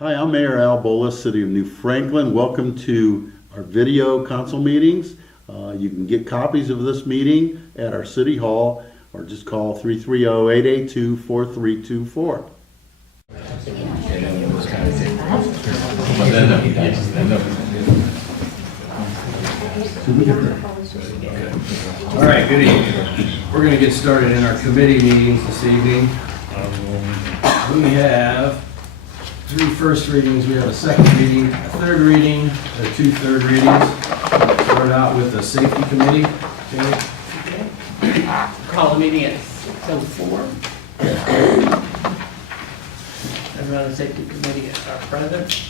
Hi, I'm Mayor Al Bolas, City of New Franklin. Welcome to our video council meetings. You can get copies of this meeting at our City Hall or just call 330-882-4324. All right, good evening. We're going to get started in our committee meetings this evening. We have 3 first readings, we have a second reading, a third reading, or 2 third readings. Start out with the safety committee. Okay. Call the meeting at 6:04. Everyone on the safety committee are present.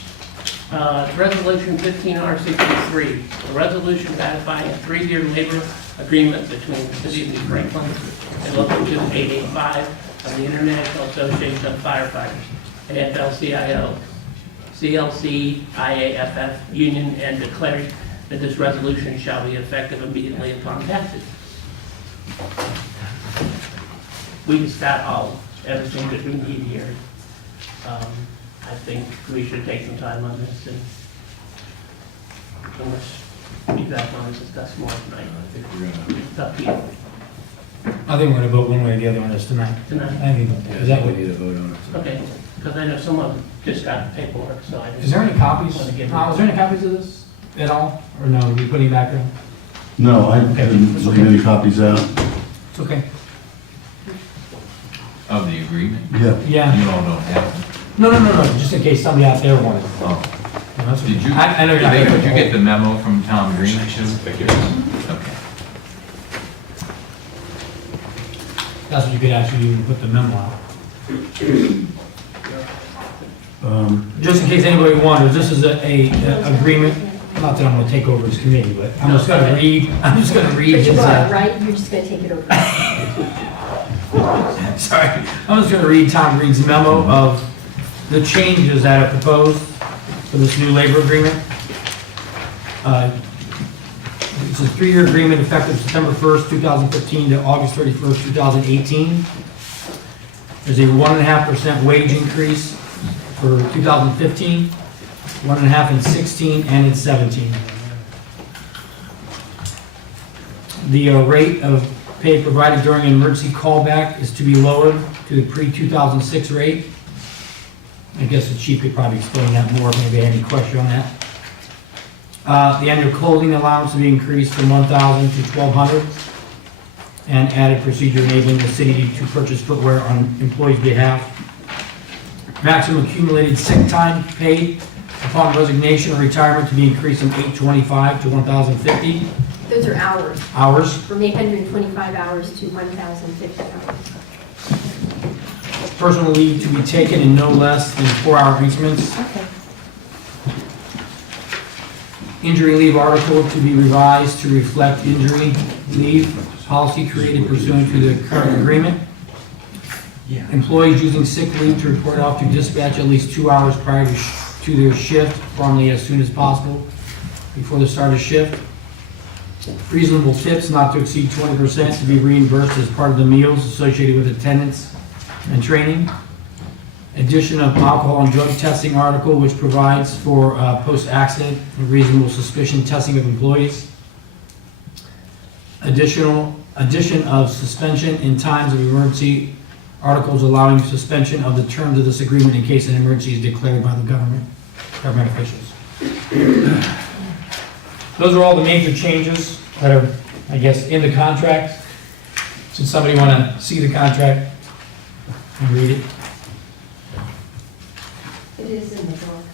Resolution 15R63, a resolution ratifying a 3-year labor agreement between the City of New Franklin and Local 2885 of the International Association of Firefighters, AFL-CIO, CLC-IAFF Union, and declaring that this resolution shall be effective immediately upon passage. We just got everything that we need here. I think we should take some time on this, and unless you guys want to discuss more tonight. It's up to you. I think we're gonna vote one way or the other on this tonight. Tonight? I mean, is that what? need a vote on it. Okay, because I know someone just got paperwork, so I just... Is there any copies? Want to give Was there any copies of this at all? Or no, are we putting it back there? No, I didn't leave any copies out. It's okay. Of the agreement? Yeah. Yeah. You all don't have them? No, just in case somebody out there wanted. Oh. No, that's Did okay. you, I know you're not. did you get the memo from Tom Green? Okay. That's what you could actually even put the memo out. Just in case anybody wonders, this is a agreement, not that I'm gonna take over his committee, but I'm just gonna read But his, you are, right? You're just gonna take it over. sorry, I'm just gonna read Tom Green's memo of the changes that are proposed for this new labor agreement. It's a 3-year agreement effective September 1st, 2015 to August 31st, 2018. There's a 1.5% wage increase for 2015, 1.5% in 16 and in 17. The rate of pay provided during an emergency callback is to be lowered to the pre-2006 rate. I guess the chief could probably explain that more if maybe had any question on that. The annual clothing allowance to be increased from $1,000 to $1,200, and added procedure enabling the city to purchase footwear on employees' behalf. Maximum accumulated sick time paid upon resignation or retirement to be increased from 825 to 1,050 Those are hours, hours. from 825 hours to 1,050 hours. Personal leave to be taken in no less than 4-hour increments. Okay. Injury leave article to be revised to reflect injury leave policy created pursuant to the current agreement. Employees using sick leave to report off to dispatch at least 2 hours prior to their shift, formally as soon as possible before the start of shift. Reasonable tips not to exceed 20% to be reimbursed as part of the meals associated with attendance and training. Addition of alcohol and drug testing article, which provides for post-accident and reasonable suspicion testing of employees. Addition of suspension in times of emergency articles allowing suspension of the terms of this agreement in case an emergency is declared by the government officials. Those are all the major changes that are, I guess, in the contract. Should somebody want to see the contract and read it? It is in the book.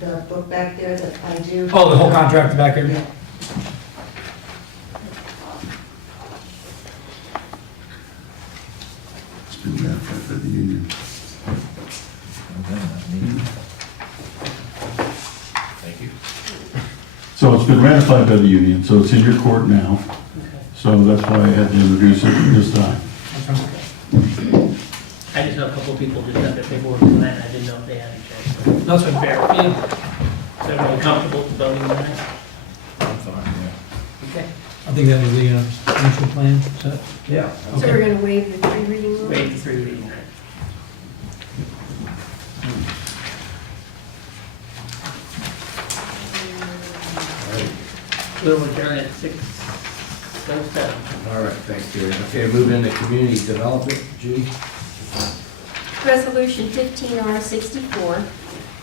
The book back there that I do. Oh, the whole contract back there? Yeah. It's been ratified by the union. Thank you. So it's been ratified by the union, so it's in your court now. So that's why I had to introduce it this time. I just know a couple of people just got their paperwork on that, and I didn't know if they had any chance. That's what fair. Yeah. Is everyone comfortable voting on that? I'm fine, yeah. Okay. I think that was the initial plan, so. Yeah. So Okay. we're gonna waive the 3 reading rule? Wait the 3 reading, right? We'll adjourn at 6:07. All right, thanks, Gary. Okay, move into community development, Judy. Resolution 15R64,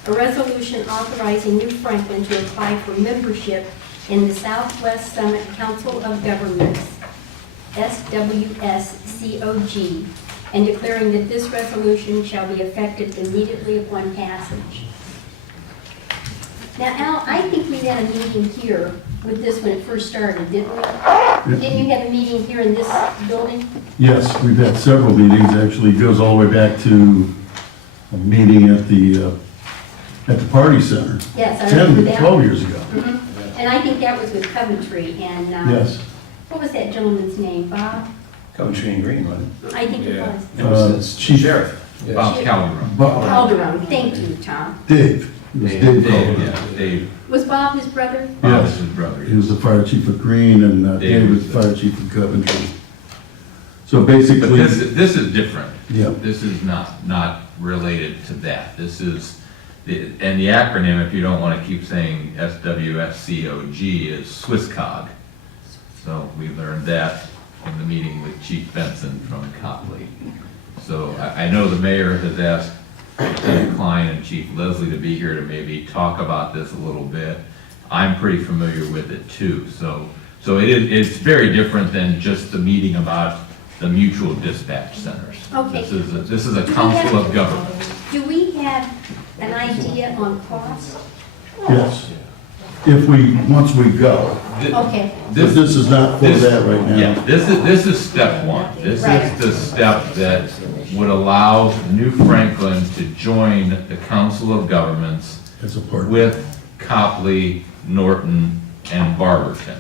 a resolution authorizing New Franklin to apply for membership in the Southwest Summit Council of Governments, SWSCOG, and declaring that this resolution shall be effective immediately upon passage. Now, Al, I think we had a meeting here with this when it first started, didn't we? Didn't you have a meeting here in this building? Yes, we've had several meetings, actually, it goes all the way back to a meeting at the Party Center, Yes, I remember 10, that. 12 years ago. Mhm. And I think that was with Coventry, and Yes. what was that gentleman's name, Bob? Coventry and Green, wasn't I think it was. it? It's Chief- Sheriff. Yes. Bob Calderon. Calderon, thank you, Tom. Dave, it was Dave Calderon. Yeah, Dave, Was Bob his brother? Bob Yes. is his brother. He was the fire chief of Green, and Dave was the fire chief of Coventry. So But basically, this is different. yeah, This is not related to that. This is, and the acronym, if you don't want to keep saying SWSCOG, is SwissCog. So we learned that in the meeting with Chief Benson from Copley. So I know the mayor has asked Lieutenant Klein and Chief Leslie to be here to maybe talk about this a little bit. I'm pretty familiar with it too. So it's very different than just the meeting about the mutual dispatch centers. Okay. This is a council of governments. Do we have an idea on cost? yes. If once we go, Okay, but this is not for that right now. Yeah, this is step one. This Right. is the step that would allow New Franklin to join the Council of Governments As a part. with Copley, Norton, and Barberton.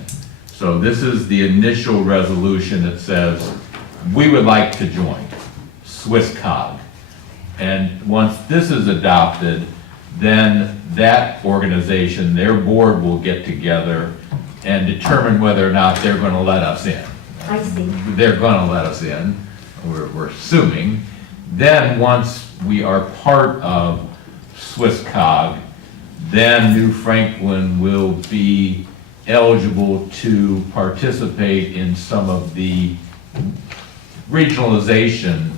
So this is the initial resolution that says, we would like to join SwissCog. And once this is adopted, then that organization, their board will get together and determine whether or not they're gonna let us in. I see. They're gonna let us in, we're assuming. Then, once we are part of SwissCog, then New Franklin will be eligible to participate in some of the regionalization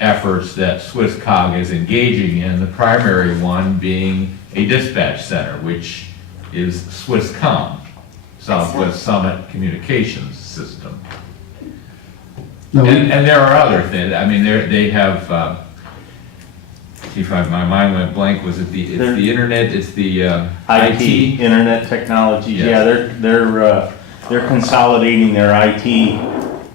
efforts that SwissCog is engaging in, the primary one being a dispatch center, which is Swisscom, Southwest Summit Communications System. No, And there are other things, I mean, they have, see if my mind went blank, was it it's the internet, it's the IT, internet technologies, Yes. yeah, they're consolidating their IT,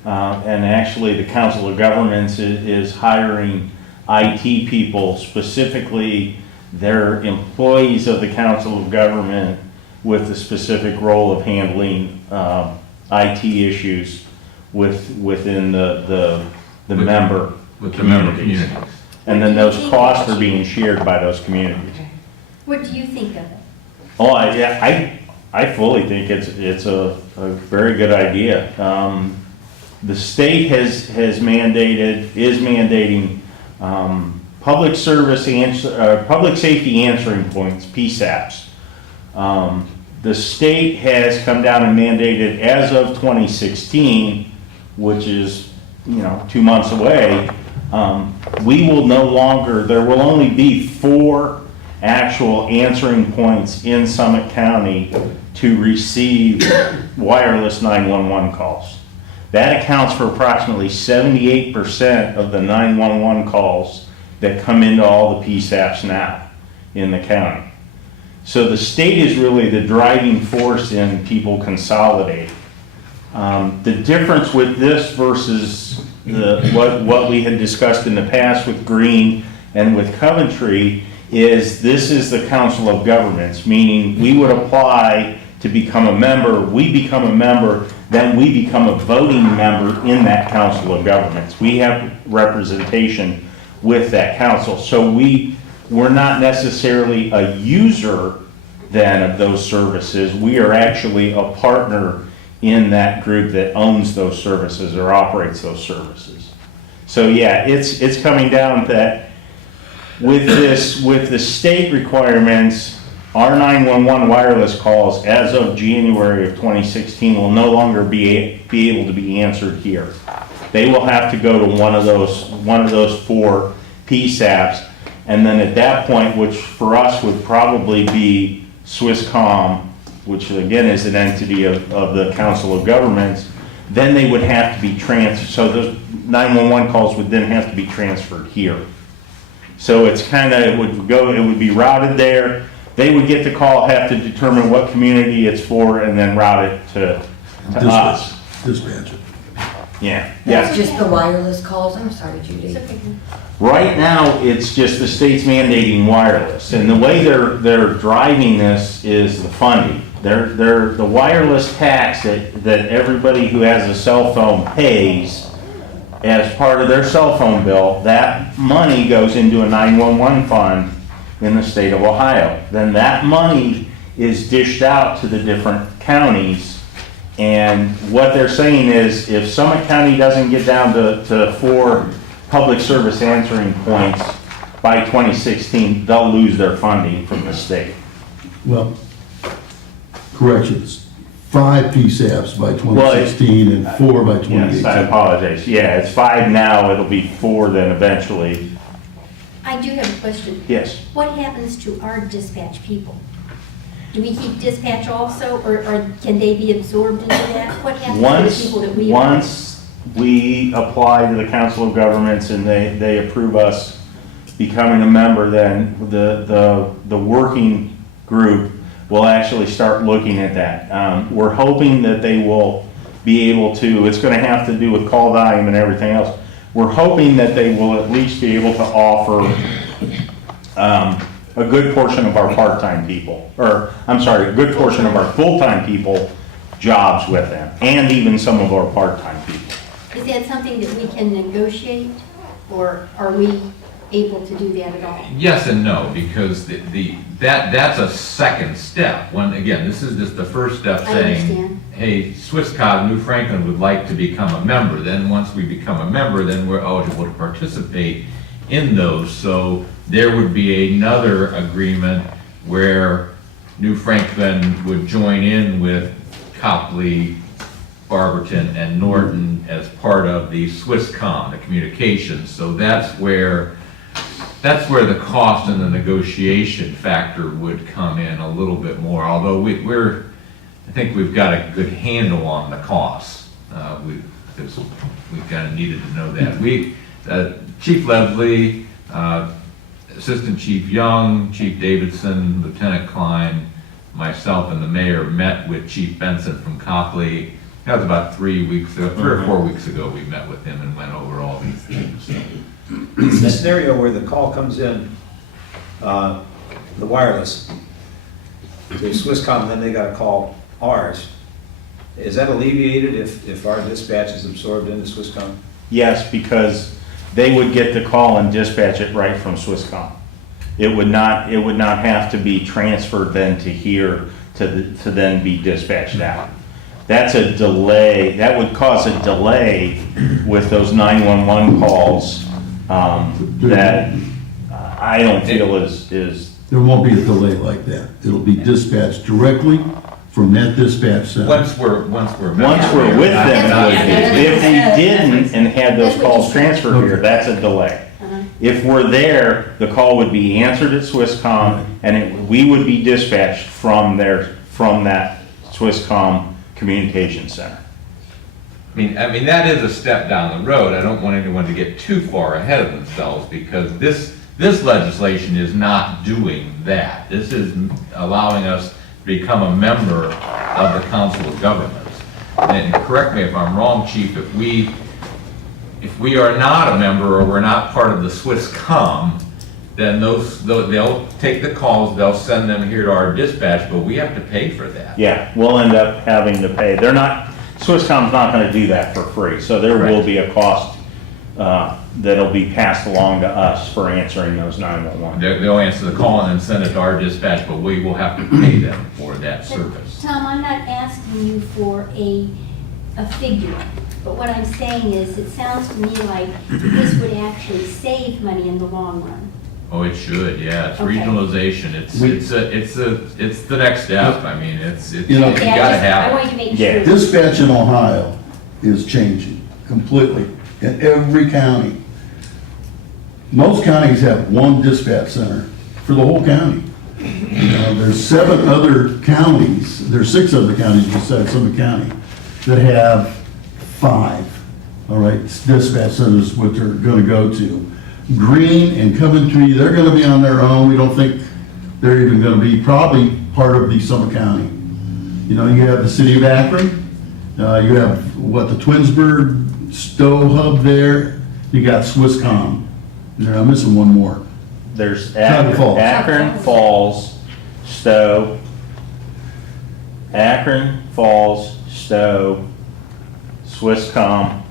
and actually the Council of Governments is hiring IT people, specifically they're employees of the Council of Government with the specific role of handling IT issues within the member. with the member communities. And then those costs are being shared by those communities. What do you think of it? Oh, I fully think it's a very good idea. The state is mandating public safety answering points, PSAPs. The state has come down and mandated as of 2016, which is 2 months away. We will no longer, there will only be 4 actual answering points in Summit County to receive wireless 911 calls. That accounts for approximately 78% of the 911 calls that come into all the PSAPs now in the county. So the state is really the driving force in people consolidating. The difference with this versus what we had discussed in the past with Green and with Coventry is this is the Council of Governments, meaning we would apply to become a member, we become a member, then we become a voting member in that Council of Governments. We have representation with that council. So we're not necessarily a user then of those services. We are actually a partner in that group that owns those services or operates those services. So yeah, it's coming down that with the state requirements, our 911 wireless calls as of January of 2016 will no longer be able to be answered here. They will have to go to one of those 4 PSAPs, and then at that point, which for us would probably be Swisscom, which again is an entity of the Council of Governments, then they would have to be transferred. So those 911 calls would then have to be transferred here. So it's kind of, it would be routed there. They would get the call, have to determine what community it's for, and then route it to us. Dispatch it. Yeah, That's yeah. just the wireless calls, I'm sorry, Judy. Right now, it's just the state's mandating wireless, and the way they're driving this is the funding. The wireless tax that everybody who has a cell phone pays as part of their cell phone bill, that money goes into a 911 fund in the state of Ohio. Then that money is dished out to the different counties, and what they're saying is if Summit County doesn't get down to 4 public service answering points by 2016, they'll lose their funding from the state. Well, corrections, 5 PSAPs by 2016 and 4 by 2018. Yes, I apologize. Yeah, it's 5 now, it'll be 4 then eventually. I do have a question. Yes. What happens to our dispatch people? Do we keep dispatch also, or can they be absorbed into that? What happens to the people that we? Once we apply to the Council of Governments and they approve us becoming a member, then the working group will actually start looking at that. We're hoping that they will be able to, it's gonna have to do with call volume and everything else. We're hoping that they will at least be able to offer a good portion of our part-time people, or, I'm sorry, a good portion of our full-time people jobs with them, and even some of our part-time people. Is that something that we can negotiate, or are we able to do that at all? Yes and no, because that's a second step. When, again, this is just the first step I saying, understand. hey, Swisscom, New Franklin would like to become a member. Then once we become a member, then we're eligible to participate in those. So there would be another agreement where New Franklin would join in with Copley, Barberton, and Norton as part of the Swisscom, the communications. So that's where the cost and the negotiation factor would come in a little bit more, although I think we've got a good handle on the costs. Because we kind of needed to know that. Chief Leslie, Assistant Chief Young, Chief Davidson, Lieutenant Klein, myself, and the mayor met with Chief Benson from Copley. That was about 3 or 4 weeks ago. We met with him and went over all these things. In the scenario where the call comes in, the wireless, to Swisscom, then they gotta call ours. Is that alleviated if our dispatch is absorbed into Swisscom? Yes, because they would get the call and dispatch it right from Swisscom. It would not have to be transferred then to here to then be dispatched out. That's a delay, that would cause a delay with those 911 calls that I don't feel is. There won't be a delay like that. It'll be dispatched directly from that dispatch center. Once we're members. Once we're with them, it would be. Yeah, If they that's- didn't and had those that's what calls you said. transferred here, that's a delay. If we're there, the call would be answered at Swisscom, and we would be dispatched from that Swisscom communication center. I mean, that is a step down the road. I don't want anyone to get too far ahead of themselves, because this legislation is not doing that. This is allowing us to become a member of the Council of Governments. And correct me if I'm wrong, Chief, if we are not a member or we're not part of the Swisscom, then they'll take the calls, they'll send them here to our dispatch, but we have to pay for that. Yeah, we'll end up having to pay. Swisscom's not gonna do that for free, so there will Correct. be a cost that'll be passed along to us for answering those 911. They'll answer the call and then send it to our dispatch, but we will have to pay them for that service. Tom, I'm not asking you for a figure, but what I'm saying is, it sounds to me like this would actually save money in the long run. Oh, it should, yeah, it's Okay. regionalization, it's the next step, I mean, it's, you You know- gotta Okay, I have it. wanted to make Yeah. sure. Dispatch in Ohio is changing completely in every county. Most counties have one dispatch center for the whole county. There's 7 other counties, there's 6 other counties besides Summit County that have 5, all right, dispatch centers which they're gonna go to. Greene and Coventry, they're gonna be on their own. We don't think they're even gonna be probably part of the Summit County. You know, you have the city of Akron, you have, the Twinsburg Stowe hub there, you got Swisscom. I'm missing one more. There's Chapel Falls. Akron Falls, Stowe, Akron Falls, Stowe, Swisscom,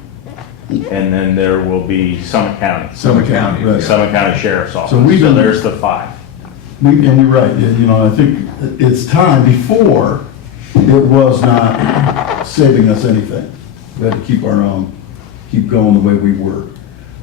and then there will be Summit County, Summit County, right. Summit County Sheriff's Office. So we've So been- there's the 5. And you're right, you know, I think it's time. Before, it was not saving us anything. We had to keep our own, keep going the way we were.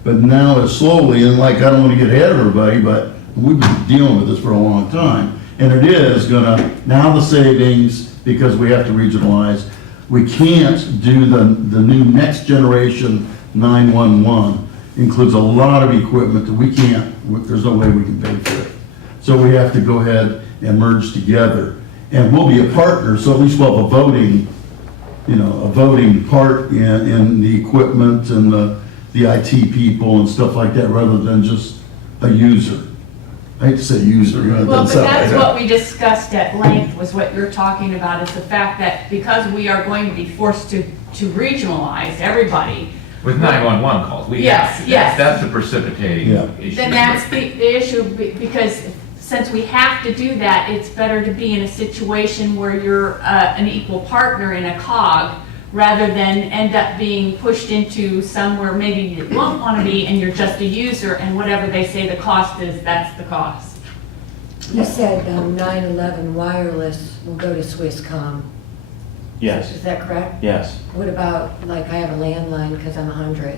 But now it's slowly, and like, I don't want to get ahead of everybody, but we've been dealing with this for a long time. And it is gonna, now the savings, because we have to regionalize, we can't do the new next generation 911. Includes a lot of equipment that we can't, there's no way we can pay for it. So we have to go ahead and merge together. And we'll be a partner, so at least we'll have a voting, a voting part in the equipment and the IT people and stuff like that, rather than just a user. I hate to say user, it Well, doesn't but sound like that's that. what we discussed at length, was what you're talking about, is the fact that because we are going to be forced to regionalize everybody, With 911 calls, we Yes, have to. yes. That's the precipitating Yeah. issue. then that's the issue, because since we have to do that, it's better to be in a situation where you're an equal partner in a cog, rather than end up being pushed into somewhere maybe you won't want to be, and you're just a user, and whatever they say the cost is, that's the cost. You said 911 wireless will go to Swisscom. Yes, Is that correct? yes. What about, like, I have a landline because I'm 100?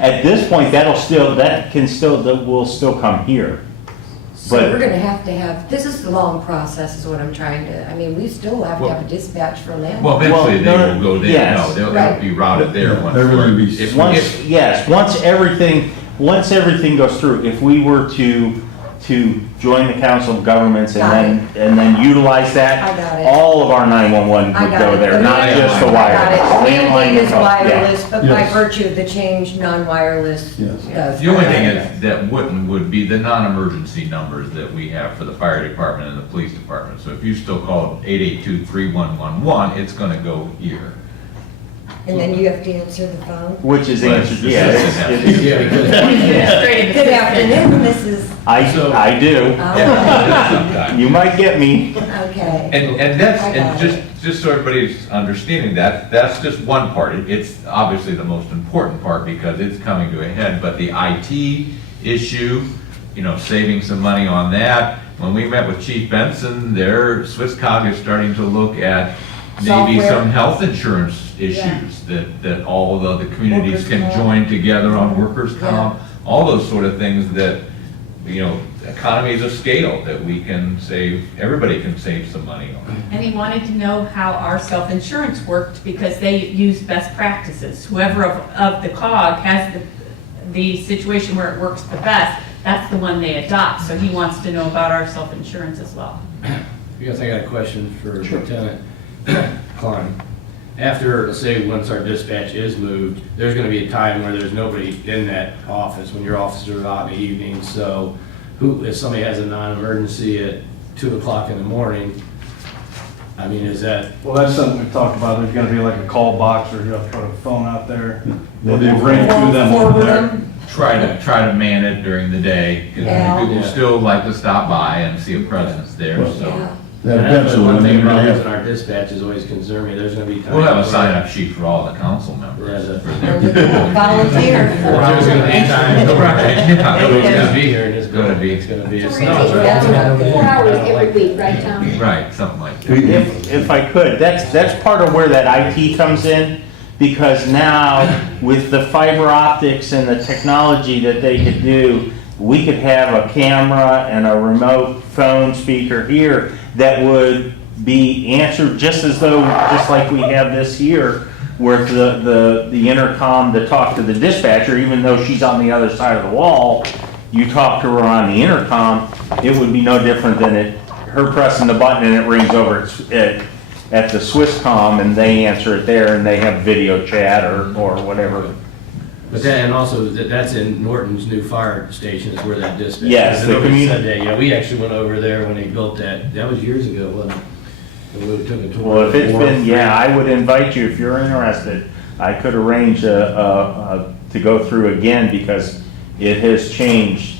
At this point, that will still come here. So But- we're gonna have, this is the long process is what I'm trying to, I mean, we still have to have a dispatch for landline. Well, eventually they Well, will go there, yes. no, they'll Right. be routed there Yeah, once. they're gonna be- if- Once everything goes through, if we were to join the Council of Governments Got and then utilize that, I got it. all of our 911 I would got go it. there, The not landline- just the I got wireless. it. Landline Landline is would go- yeah. wireless, but by Yes. virtue of the change, non-wireless Yes. does. The only thing Okay. is, that wouldn't, would be the non-emergency numbers that we have for the fire department and the police department. So if you still call 882-3111, it's gonna go here. And then you have to answer the phone. Which is But answered, the yeah. system has to- it's- Yeah, because Administrative Good assistant. afternoon, Mrs. I do. Okay. You might get me. Okay. And that's, I and got it. just so everybody's understanding that, that's just one part. It's obviously the most important part because it's coming to a head, but the IT issue, saving some money on that. When we met with Chief Benson, their Swisscog is starting to look at maybe Software. some health insurance issues that all of the communities Workers' can comp. join together on workers' Yeah. comp, all those sort of things that, economies of scale that we can save, everybody can save some money on. And he wanted to know how our self-insurance worked, because they use best practices. Whoever of the COG has the situation where it works the best, that's the one they adopt. So he wants to know about our self-insurance as well. Because I got a question for Lieutenant Klein. After, let's say, once our dispatch is moved, there's gonna be a time where there's nobody in that office, when your officers are out in the evening, so if somebody has a non-emergency at 2 o'clock in the morning, I mean, is that, Well, that's something we've talked about, there's gonna be like a call box, or you have to put a phone out there. We'll We'll do- ring to them over Forward there. them. Try to man it during the day, because Yeah. people still like to stop by and see a presence there, Well, so. Yeah. That and that's eventually, one when thing they're about gonna using have, our dispatch is always concerned me, there's gonna be times. We'll have a where- sign-up sheet for all the council members. Yeah, the- for And their- we can volunteer. There's gonna be times, Right, yeah. nobody's gonna be here, and it's Gonna be. it's gonna be, So it's we're not. gonna take That's about not 4 good. hours every week, right, Tom? Right, something like that. We- If I could, that's part of where that IT comes in, because now with the fiber optics and the technology that they could do, we could have a camera and a remote phone speaker here that would be answered just like we have this here, where the intercom to talk to the dispatcher, even though she's on the other side of the wall, you talk to her on the intercom, it would be no different than her pressing the button and it rings over at the Swisscom and they answer it there and they have video chat or whatever. But that, and also, that's in Norton's new fire station is where that dispatch. Yes, And the nobody commu- said that, yeah, we actually went over there when they built that was years ago, wasn't it? And we took a tour. Well, if it's been, yeah, I would invite you, if you're interested, I could arrange to go through again because it has changed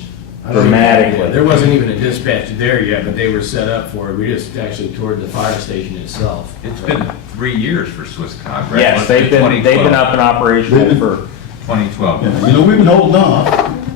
dramatically. There wasn't even a dispatch there yet, but they were set up for it. We just actually toured the fire station itself. It's been 3 years for Swisscom, right? Yes, they've been up and operational for 2012. Yeah, you know, we've been holding off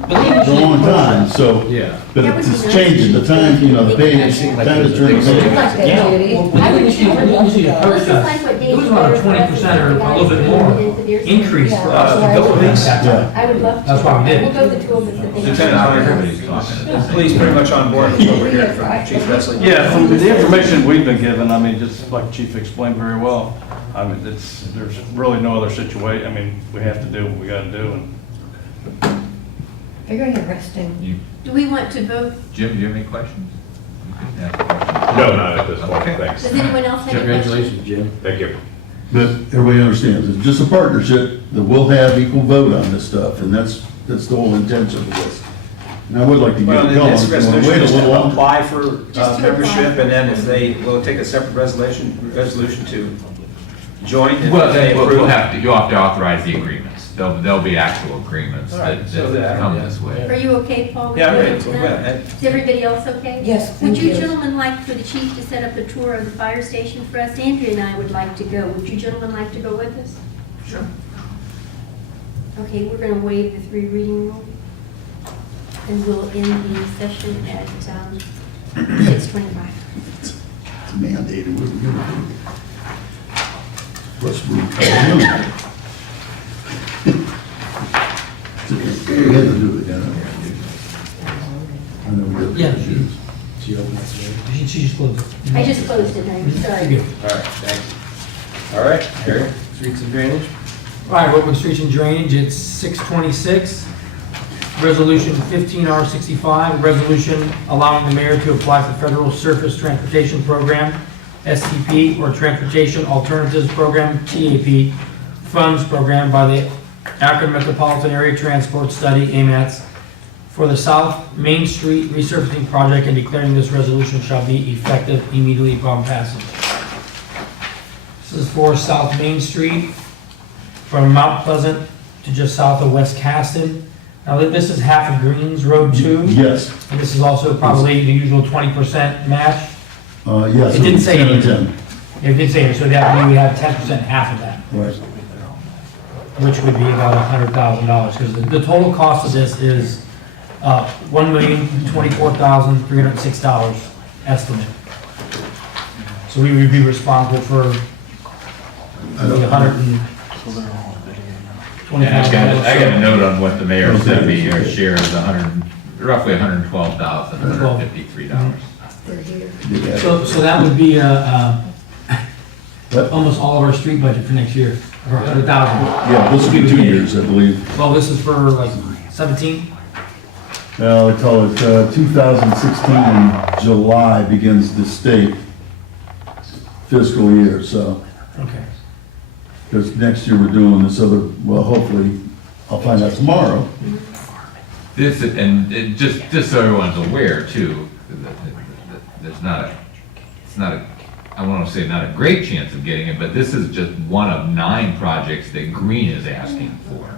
for a long time, so, Yeah. but it's changing, the time, you know, the page, time to turn Like around. that, Yeah. Judy. Well, I would usually never love to the go. first, it was about a 20% or a little bit more increase for us to go with that. Yeah. I would love to. That's why we did it. We'll go the two of us if they. Lieutenant Not Hunter, everybody's talking at the same police pretty much on board with what we're hearing from Yeah. Chief Wesley? Yeah, from the information we've been given, I mean, just like Chief explained very well, I mean, there's really no other situation, I mean, we have to do what we gotta do, and Very interesting. Do we want to vote? Jim, do you have any questions? You can ask questions. No, not at this point, Okay. thanks. Does anyone else have a question? Congratulations, Jim. Thank you. But everybody understands, it's just a partnership, that we'll have equal vote on this stuff, and that's the whole intention of this. And I would like to get Well, it the going, next if you wanna resolution wait a is little to longer. apply for Just to membership, apply. and then if they, will take a separate resolution to join, and Well, if they then approve. you'll have to authorize the agreements. There'll be actual agreements All right, that so that- come this way. Are you okay, Paul? with Yeah, I'm going ready. to Well, that? Is everybody else okay? Yes, Would thank you you. gentlemen like for the chief to set up a tour of the fire station for us? Andrea and I would like to go. Would you gentlemen like to go with us? Sure. Okay, we're going to waive the 3 reading rule. And we'll end the session at 6:25. It's mandated, what are we gonna do? Plus, we we had to do it, yeah. I know we did. Yeah. She opened that door. She just closed it. I just closed it, I'm sorry. You're good. All right, thanks. All right, Harry, streets and drainage? All right, Road, Streets and Drainage, it's 6:26. Resolution 15R65, resolution allowing the mayor to apply for Federal Surface Transportation Program, STP, or Transportation Alternatives Program, TAP, funds program by the Akron Metropolitan Area Transport Study, AMATS, for the South Main Street resurfacing project, and declaring this resolution shall be effective immediately upon passage. This is for South Main Street, from Mount Pleasant to just south of West Caston. Now, this is half of Greens Road 2, Yes, and this is also probably the usual 20% match. yes. It didn't say 10 and anything. 10. It did say it, so that we have 10%, half of that, Right. which would be about $100,000, because the total cost of this is $1,024,306 estimate. So we would be responsible for the Yeah, $125,000. I got a note on what the mayor said, our share is roughly $112,153. They're here. So that would be What? almost all of our street budget for next year, or 100,000. Yeah, this will be 2 years, I believe. Well, this is for like 17? Well, they call it 2016 in July begins the state fiscal year, so, Okay. because next year we're doing this other, well, hopefully, I'll find out tomorrow. This, and just so everyone's aware too, there's it's not a, I want to say not a great chance of getting it, but this is just one of 9 projects that Green is asking for.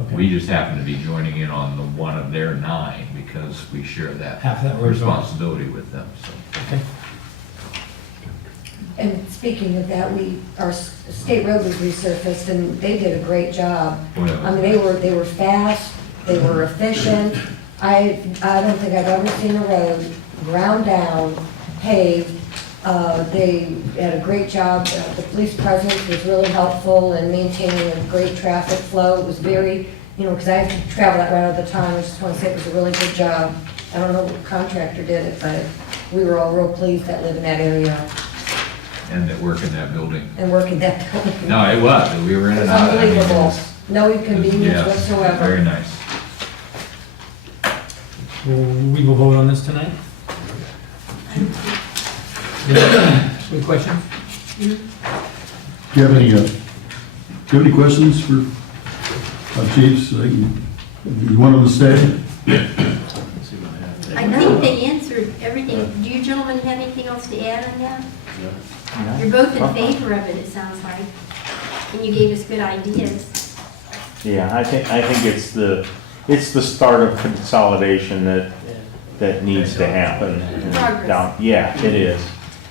Okay. We just happen to be joining in on the one of their 9 because we share that Half of that we're responsibility with them, so. Okay. And speaking of that, our state road was resurfaced and they did a great job. Well, I mean, they were fast, they were efficient. I don't think I've ever seen a road ground down, paved, They had a great job. The police presence was really helpful in maintaining a great traffic flow. It was very, because I have to travel that route all the time. I just want to say it was a really good job. I don't know what contractor did it, but we were all real pleased that live in that area And that work in that building. and work in that building. No, it was, we were in It and was out. I mean, it unbelievable. was- No inconvenience yes, whatsoever. Very nice. We will vote on this tonight? Any questions? Do you have any questions for our chiefs? You want them to stay? I think they answered everything. Do you gentlemen have anything else to add on that? You're both in favor of it, it sounds like, and you gave us good ideas. Yeah, I think it's the start of consolidation that needs to happen. And Progress. Yeah, it is.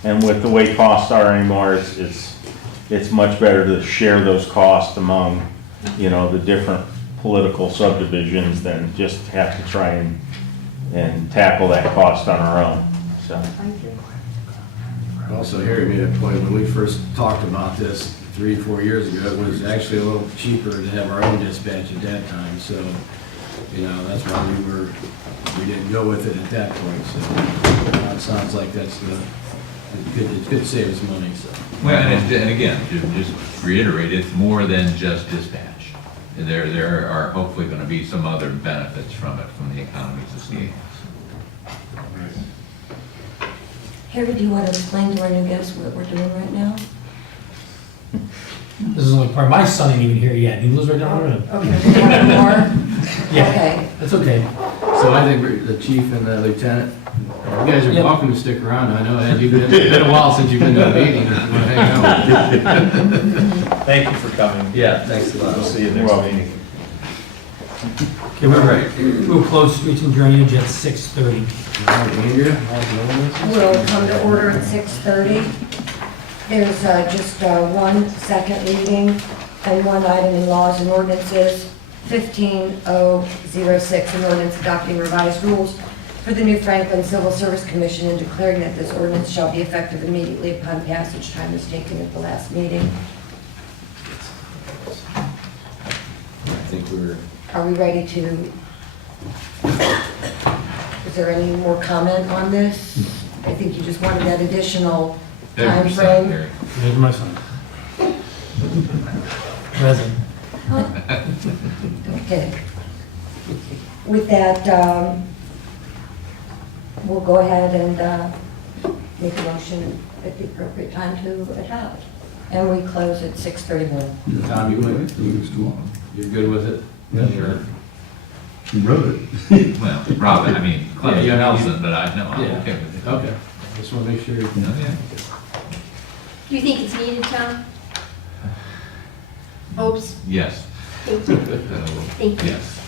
And with the way costs are anymore, it's much better to share those costs among, the different political subdivisions than just have to try and tackle that cost on our own, so. Also, Harry made a point, when we first talked about this 3 or 4 years ago, it was actually a little cheaper to have our own dispatch at that time, so, that's why we didn't go with it at that point, so it sounds like it could save us money, so. Well, and again, to just reiterate, it's more than just dispatch. There are hopefully gonna be some other benefits from it, from the economies of scale. Harry, do you want to explain to our new guests what we're doing right now? This is only part, my son ain't even here yet, he lives right down the road. Okay, one more? Yeah, Okay. that's okay. So I think the chief and the lieutenant, you guys are Yep. welcome to stick around. I know it's been a while since you've been to a meeting. If you wanna hang out. Thank you for coming. Yeah, thanks a lot. We'll see you You're next welcome. meeting. Okay, we'll close streets and drainage at 6:30. Andrea? We'll come to order at 6:30. There's just one second reading and one item in laws and ordinances. 15006, an ordinance adopting revised rules for the New Franklin Civil Service Commission and declaring that this ordinance shall be effective immediately upon passage. Time is taken at the last meeting. I think we're, Are we ready to, is there any more comment on this? I think you just wanted that additional There's time your son, frame. Gary. There's my son. Present. Okay. With that, we'll go ahead and make a motion at the appropriate time to adopt. And we close at 6:31. Tom, you're good with it? Yeah. Sure. You wrote it. Well, Robin, I mean, Clem Yeah, Nelson, but I'm Yeah. okay with it. Okay, just want to make sure. Oh, yeah. Do you think it's needed, Tom? Oops, Yes. thank you. Uh, Thank you. Yes.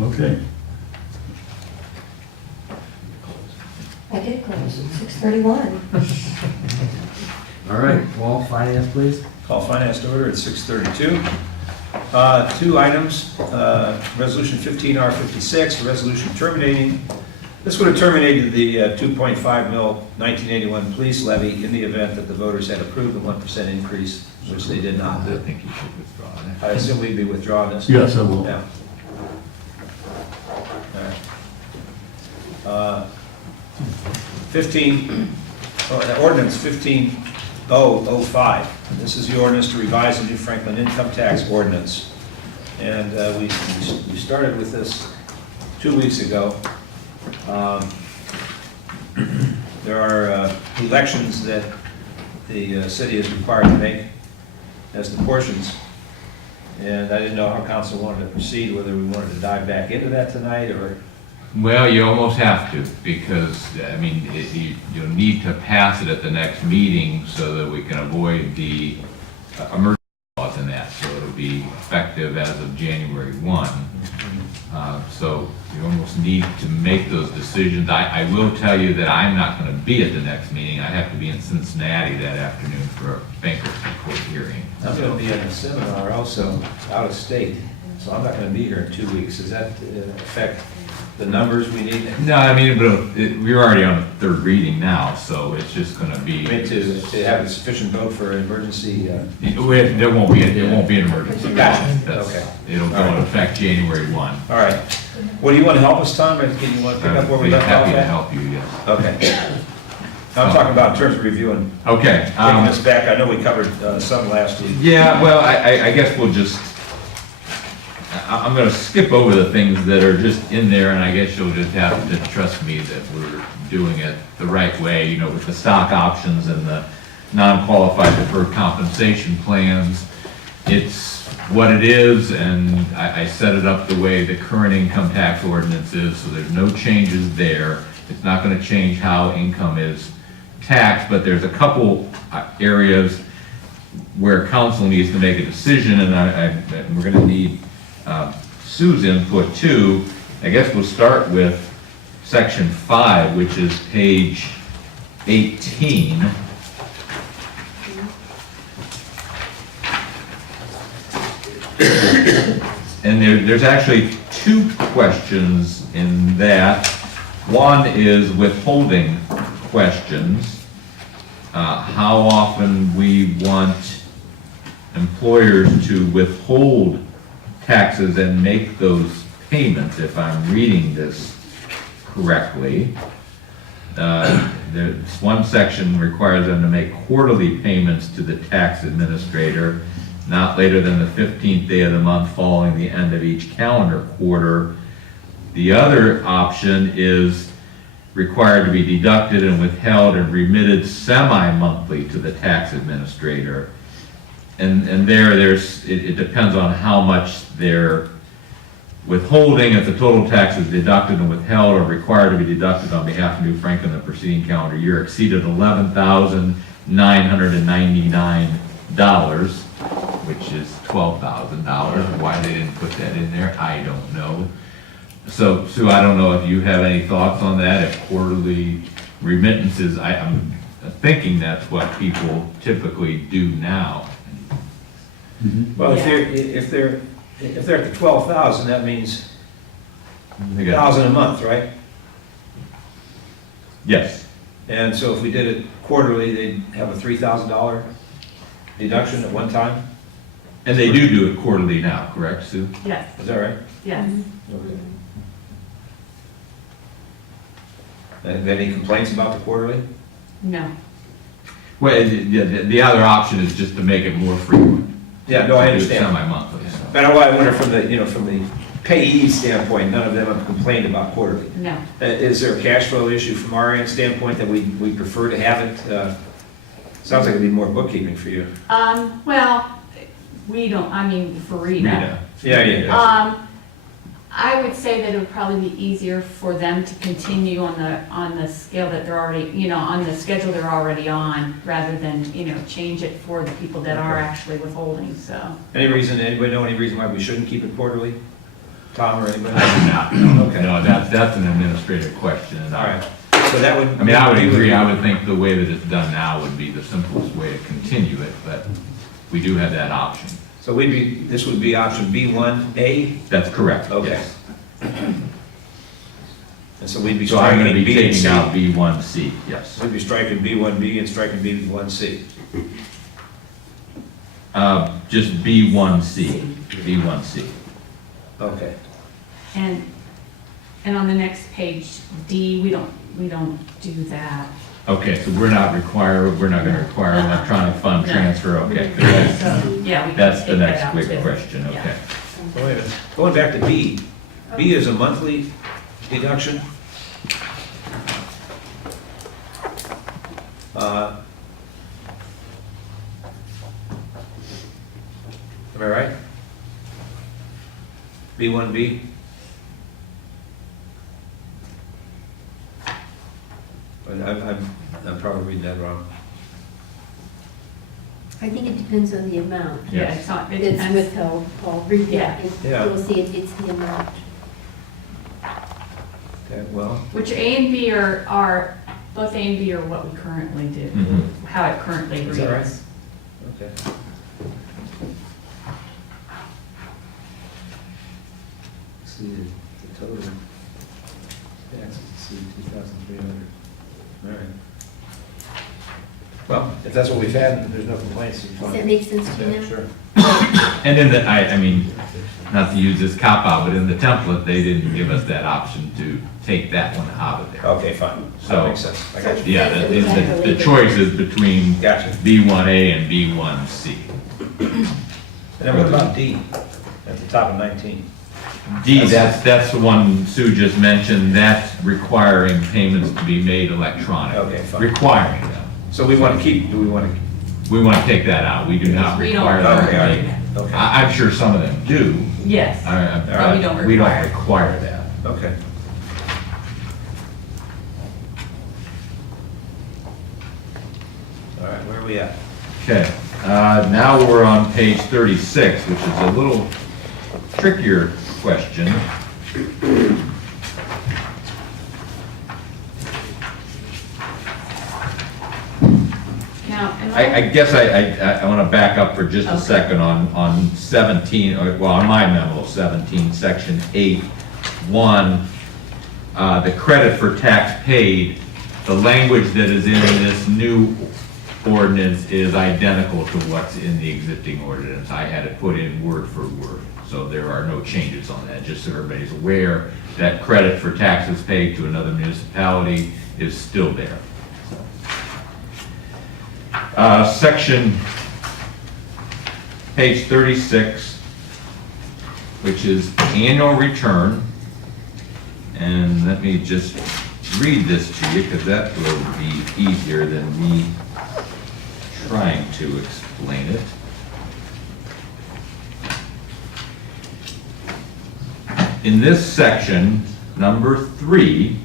Okay. I did close at 6:31. All right, Walt, finance, please. Call finance to order at 6:32. Two items, resolution 15R56, a resolution terminating, this would have terminated the 2.5 mil 1981 police levy in the event that the voters had approved the 1% increase, which they did not. I think you should withdraw that. I assume we'd be withdrawing this? Yes, I will. Yeah. All right. Ordinance 15005. This is the ordinance to revise the New Franklin income tax ordinance. And we started with this 2 weeks ago. There are elections that the city is required to make as the portions. And I didn't know how council wanted to proceed, whether we wanted to dive back into that tonight or... Well, you almost have to, because, I mean, you'll need to pass it at the next meeting so that we can avoid the emergency clause in that, so it'll be effective as of January 1. So you almost need to make those decisions. I will tell you that I'm not going to be at the next meeting. I have to be in Cincinnati that afternoon for a bankruptcy court hearing. I'm going to be at a seminar also, out of state. So I'm not gonna be here in 2 weeks. Does that affect the numbers we need? No, I mean, we're already on the third reading now, so it's just gonna I be, mean, to have a sufficient vote for an emergency, there won't be an emergency. Gotcha. That's- Okay. It'll go into effect January 1. all right. Well, do you want to help us, Tom, or can you want to pick up where I'd we be left off happy to at? help you, yes. Okay. I'm talking about in terms of reviewing, Okay. taking this back. I know we covered some last week. Yeah, well, I guess we'll just, I'm gonna skip over the things that are just in there, and I guess you'll just have to trust me that we're doing it the right way, you know, with the stock options and the non-qualified deferred compensation plans. It's what it is, and I set it up the way the current income tax ordinance is, so there's no changes there. It's not gonna change how income is taxed, but there's a couple areas where council needs to make a decision, and we're gonna need Sue's input too. I guess we'll start with section 5, which is page 18. And there's actually two questions in that. One is withholding questions. How often we want employers to withhold taxes and make those payments, if I'm reading this correctly. There's one section requires them to make quarterly payments to the tax administrator, not later than the 15th day of the month following the end of each calendar quarter. The other option is required to be deducted and withheld and remitted semi-monthly to the tax administrator. And it depends on how much they're withholding. If the total tax is deducted and withheld or required to be deducted on behalf of New Franklin the preceding calendar year exceeded $11,999, which is $12,000. Why they didn't put that in there, I don't know. So, Sue, I don't know if you have any thoughts on that, if quarterly remittances, I'm thinking that's what people typically do now. Well, if they're at the 12,000, that means They got- 1,000 a month, right? Yes, And so if we did it quarterly, they'd have a $3,000 deduction at one time? and they do it quarterly now, correct, Sue? Yes, Is that right? yes. And any complaints about the quarterly? No. Well, the other option is just to make it more frequent. Yeah, no, I To do it understand. Semi-monthly, so. But I wonder from the payee standpoint, none of them have complained about quarterly. No. Is there a cash flow issue from our end standpoint that we prefer to have it? Sounds like it'd be more bookkeeping for you. Well, we don't, I mean, for Rita. Yeah. I would say that it would probably be easier for them to continue on the scale that they're already, on the schedule they're already on, rather than, change it for the people that are Okay. actually withholding, so. Anybody know any reason why we shouldn't keep it quarterly? Tom or anybody? I do not, no. Okay. No, that's an administrative question. and All right, so that would. I mean, I would agree, I would think the way that it's done now would be the simplest way to continue it, but we do have that option. So this would be option B1A? That's correct, Okay. yes. And so we'd be So I'm gonna striking be B and taking C. out B1C, yes. We'd be striking B1B and striking B1C. Just B1C, B1C. Okay. And on the next page, D, we don't do that. Okay, so we're not gonna require electronic fund No. transfer, okay. So, yeah, we can That's the take that next out quick too. question, Yeah. okay. Wait a minute. Going back to B. B is a monthly deduction. Am I right? B1B? I'm probably reading that wrong. I think it depends on the amount. Yeah, Yes. it's not, it It's depends. withheld, Paul, read Yeah. that. Yeah. You'll see it's the amount. Okay, well, Which A and B are, both A and B are what we currently do, Mhm. how it currently Is reads. that right? okay. exceeded, the total taxes exceed 2,300. All right. Well, if that's what we've had, and there's no complaints. Does that make sense to you Yeah, now? sure. And in the, I mean, not to use this cop-out, but in the template, they didn't give us that option to take that one out of there. Okay, fine. That So- makes sense. I got you. Yeah, the choice is between Gotcha. B1A and B1C. And then what about D at the top of 19? D, that's the one Sue just mentioned, that's requiring payments to be made electronically. Okay, fine. Requiring them. So we want to keep, do we want to? We want to take that out, we do not We don't. require them Okay, to all make. right. Okay. I'm sure some of them do. Yes. But we don't We don't require. require that. Okay. All right, where are we at? Okay, now we're on page 36, which is a little trickier question. Now, am I guess I want to back up for just a Okay. second on 17, well, on my memo, 17, section 8, 1, the credit for tax paid, the language that is in this new ordinance is identical to what's in the existing ordinance. I had it put in word for word, so there are no changes on that, just so everybody's aware that credit for taxes paid to another municipality is still there. Section, page 36, which is annual return. And let me just read this to you, because that will be easier than me trying to explain it. In this section, number 3,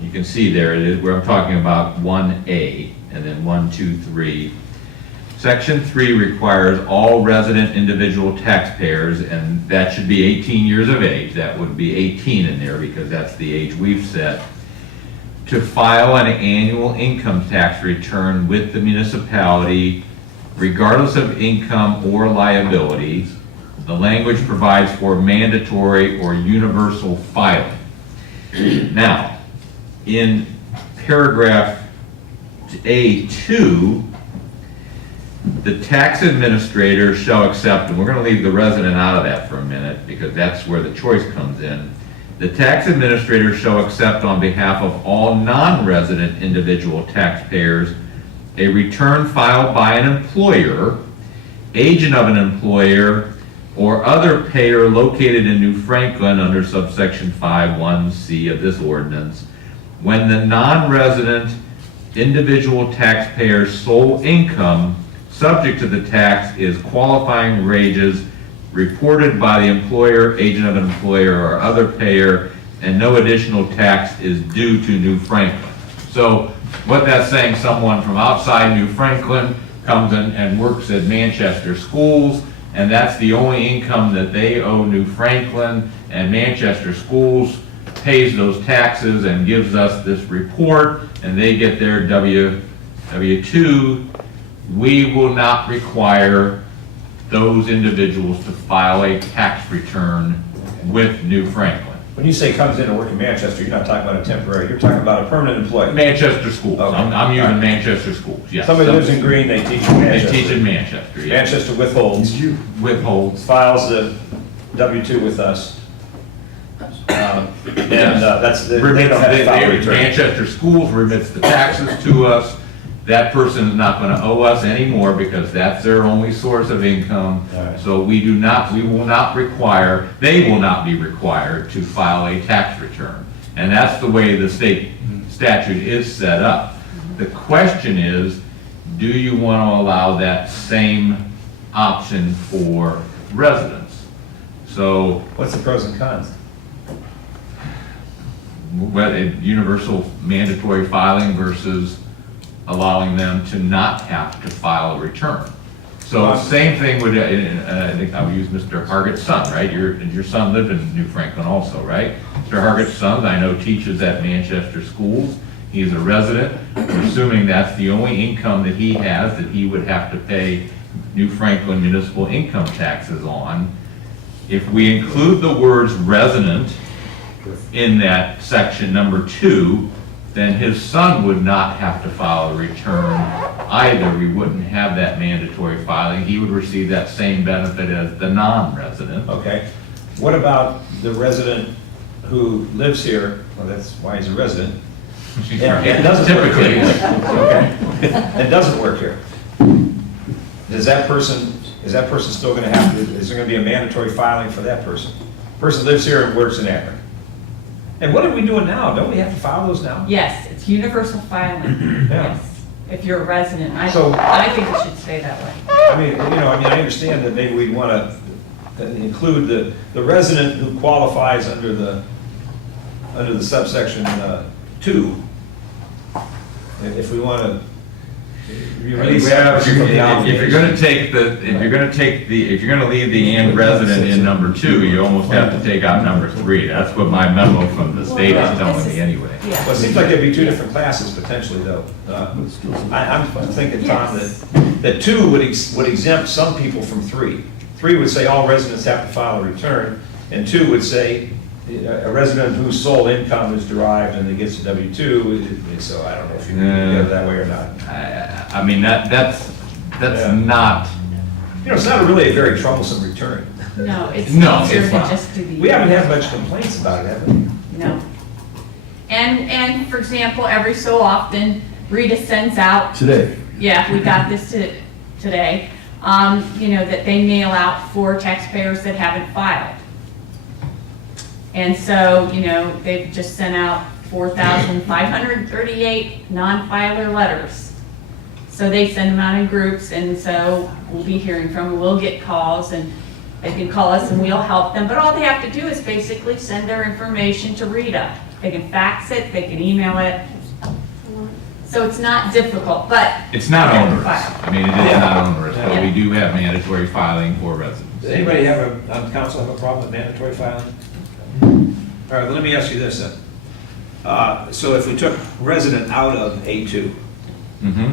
you can see there it is, where I'm talking about 1A, and then 1, 2, 3. Section 3 requires all resident individual taxpayers, and that should be 18 years of age, that would be 18 in there because that's the age we've set, to file an annual income tax return with the municipality regardless of income or liability. The language provides for mandatory or universal filing. Now, in paragraph A2, the tax administrator shall accept, and we're going to leave the resident out of that for a minute because that's where the choice comes in. The tax administrator shall accept on behalf of all non-resident individual taxpayers a return filed by an employer, agent of an employer, or other payer located in New Franklin under subsection 5(1)(c) of this ordinance, when the non-resident individual taxpayer's sole income subject to the tax is qualifying wages reported by the employer, agent of an employer, or other payer, and no additional tax is due to New Franklin. So what that's saying, someone from outside New Franklin comes in and works at Manchester Schools, and that's the only income that they owe New Franklin, and Manchester Schools pays those taxes and gives us this report, and they get their W-2, we will not require those individuals to file a tax return with New Franklin. When you say comes in and work in Manchester, you're not talking about a temporary, you're talking about a permanent employee. Manchester Schools, Okay. I'm using Manchester Schools, yes. Somebody lives in Green, they teach in They Manchester. teach in Manchester, yes. Manchester withholds, Withholds. files the W-2 with us. And that's, they don't have to file a return. Manchester Schools remits the taxes to us. That person is not going to owe us anymore because that's their only source of income. All right. So we will not require, they will not be required to file a tax return. And that's the way the state statute is set up. The question is, do you want to allow that same option for residents? So, What's the pros and cons? universal mandatory filing versus allowing them to not have to file a return. So same thing would, I think I would use Mr. Hargett's son, right? Your son lived in New Franklin also, right? Mr. Hargett's son, I know, teaches at Manchester Schools. He's a resident. We're assuming that's the only income that he has that he would have to pay New Franklin municipal income taxes on. if we include the words resident in that section number 2, then his son would not have to file a return either. We wouldn't have that mandatory filing. He would receive that same benefit as the non-resident. Okay. What about the resident who lives here, well, that's why he's a resident, and doesn't work Typically. here? Okay. And doesn't work here. Is that person still gonna have to, is there gonna be a mandatory filing for that person? Person lives here and works in Akron. And what are we doing now? Don't we have to file those now? Yes, it's universal filing, Yeah. yes, if you're a resident. So- I think it should stay that way. I mean, I understand that maybe we'd wanna include the resident who qualifies under the subsection 2. If we wanna release that person from the If you're obligation. gonna if you're gonna leave the and resident in number 2, you almost have to take out number 3. That's what my memo from the state is telling me anyway. Yeah. Well, it seems like there'd be 2 different classes potentially, though. I'm thinking, Tom, Yes. that 2 would exempt some people from 3. 3 would say all residents have to file a return, and 2 would say a resident whose sole income is derived and they gets a W-2, so I don't know if you can get it that way or not. I mean, that's Yeah. not, It's not really a very troublesome return. No, it's No, easier it's to not. just do the. We haven't had much complaints about it, have we? No. And for example, every so often, Rita sends out, Today, yeah, we got this today, that they mail out for taxpayers that haven't filed. And so, they've just sent out 4,538 non-filer letters. So they send them out in groups, and so we'll be hearing from them, we'll get calls, and they can call us and we'll help them. But all they have to do is basically send their information to Rita. They can fax it, they can email it. So it's not difficult, but. it's not they have to onerous. file. I mean, it is not onerous, but Yeah. we do have mandatory filing for residents. Does anybody on council have a problem with mandatory filing? All right, let me ask you this then. So if we took resident out of A2, Mm-hmm.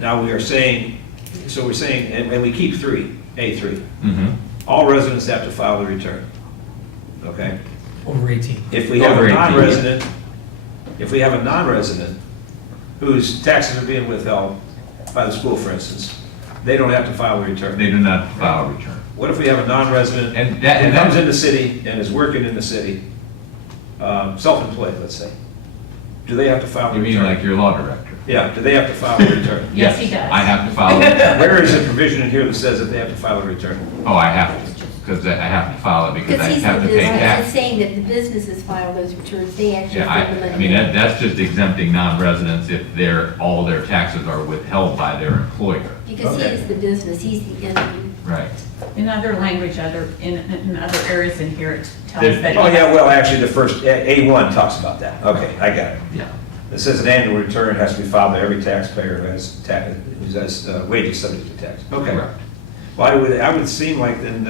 now we're saying, and we keep A3, Mm-hmm. all residents have to file the return. Okay? Over 18. If we have Over a 18, yeah. non-resident whose taxes are being withheld by the school, for instance, they don't have to file a return. They do not file a return. What if we have a non-resident And that- who and comes that- in the city and is working in the city, self-employed, let's say? Do they have to file a You return? mean like your law director? Yeah, do they have to file a return? Yes, he does. I have to file a return. Where is the provision in here that says that they have to file a return? Oh, I have to, because I have to file it because Because I he's have the to pay business, tax. it's saying that the businesses file those returns, they actually Yeah, send the money. I mean, that's just exempting non-residents if all their taxes are withheld by their employer. Because he Okay. is the business, he's the entity. Right. In other language, in other areas in here, it tells There's- that. Oh, yeah, well, actually, the first, A1 talks about that. Okay, I got it. Yeah. It says an annual return has to be filed by every taxpayer who has wages subject to tax. Okay. Correct. Well, I would seem like then,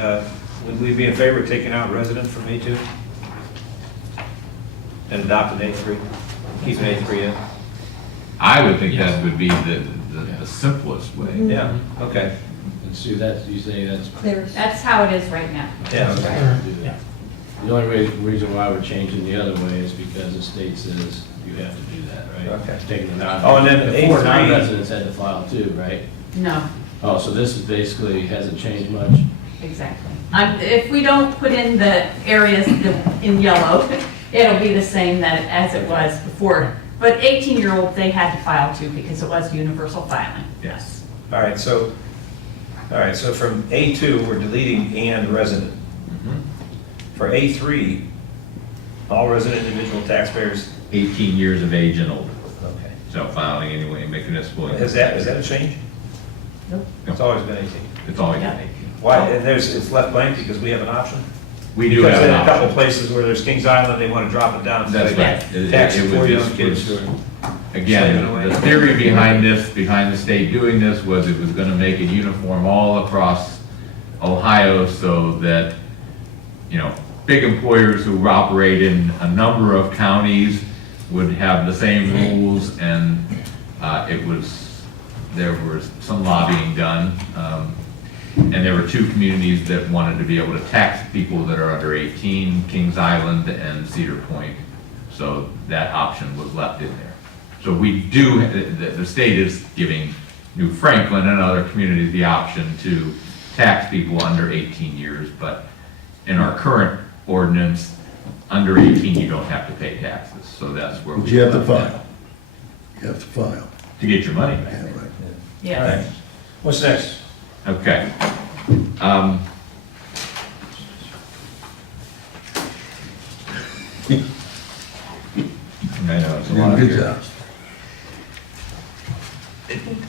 would we be in favor of taking out resident from A2? And adopting A3? Keeping A3 in? I would think that would be the simplest way. Yeah, okay. And Sue, you say that's, That's how it is right now. Yeah, okay. the only reason why we're changing the other way is because the state says you have to do that, right? Okay. Taking the non. Oh, and then Before A3 non-residents had to file too, right? No, Oh, so this is basically, hasn't changed much? exactly. If we don't put in the areas in yellow, it'll be the same as it was before. But 18-year-olds, they had to file too because it was universal filing. Yes. All right, so from A2, we're deleting and resident. Mhm. For A3, all resident individual taxpayers, 18 years of age and older. okay. Self-filing anyway, municipal. Is that a change? Nope. It's always been 18. It's always Yeah. been 18. Why, and it's left blank because we have an option? We do Because have in an a couple option. places where there's Kings Island, they want to drop it down. That's They right. It- Tax it it for would young just- kids. Again, the theory behind the state doing this was it was gonna make it uniform all across Ohio so that, big employers who operate in a number of counties would have the same rules, and there was some lobbying done. And there were two communities that wanted to be able to tax people that are under 18, Kings Island and Cedar Point. So that option was left in there. So we do, the state is giving New Franklin and other communities the option to tax people under 18 years, but in our current ordinance, under 18, you don't have to pay taxes, so that's where. But we you have to left that. file. You have to file. To get your money back. Yeah, right. All Yes. right. What's next? Okay. I know, it's a lot Good here. job.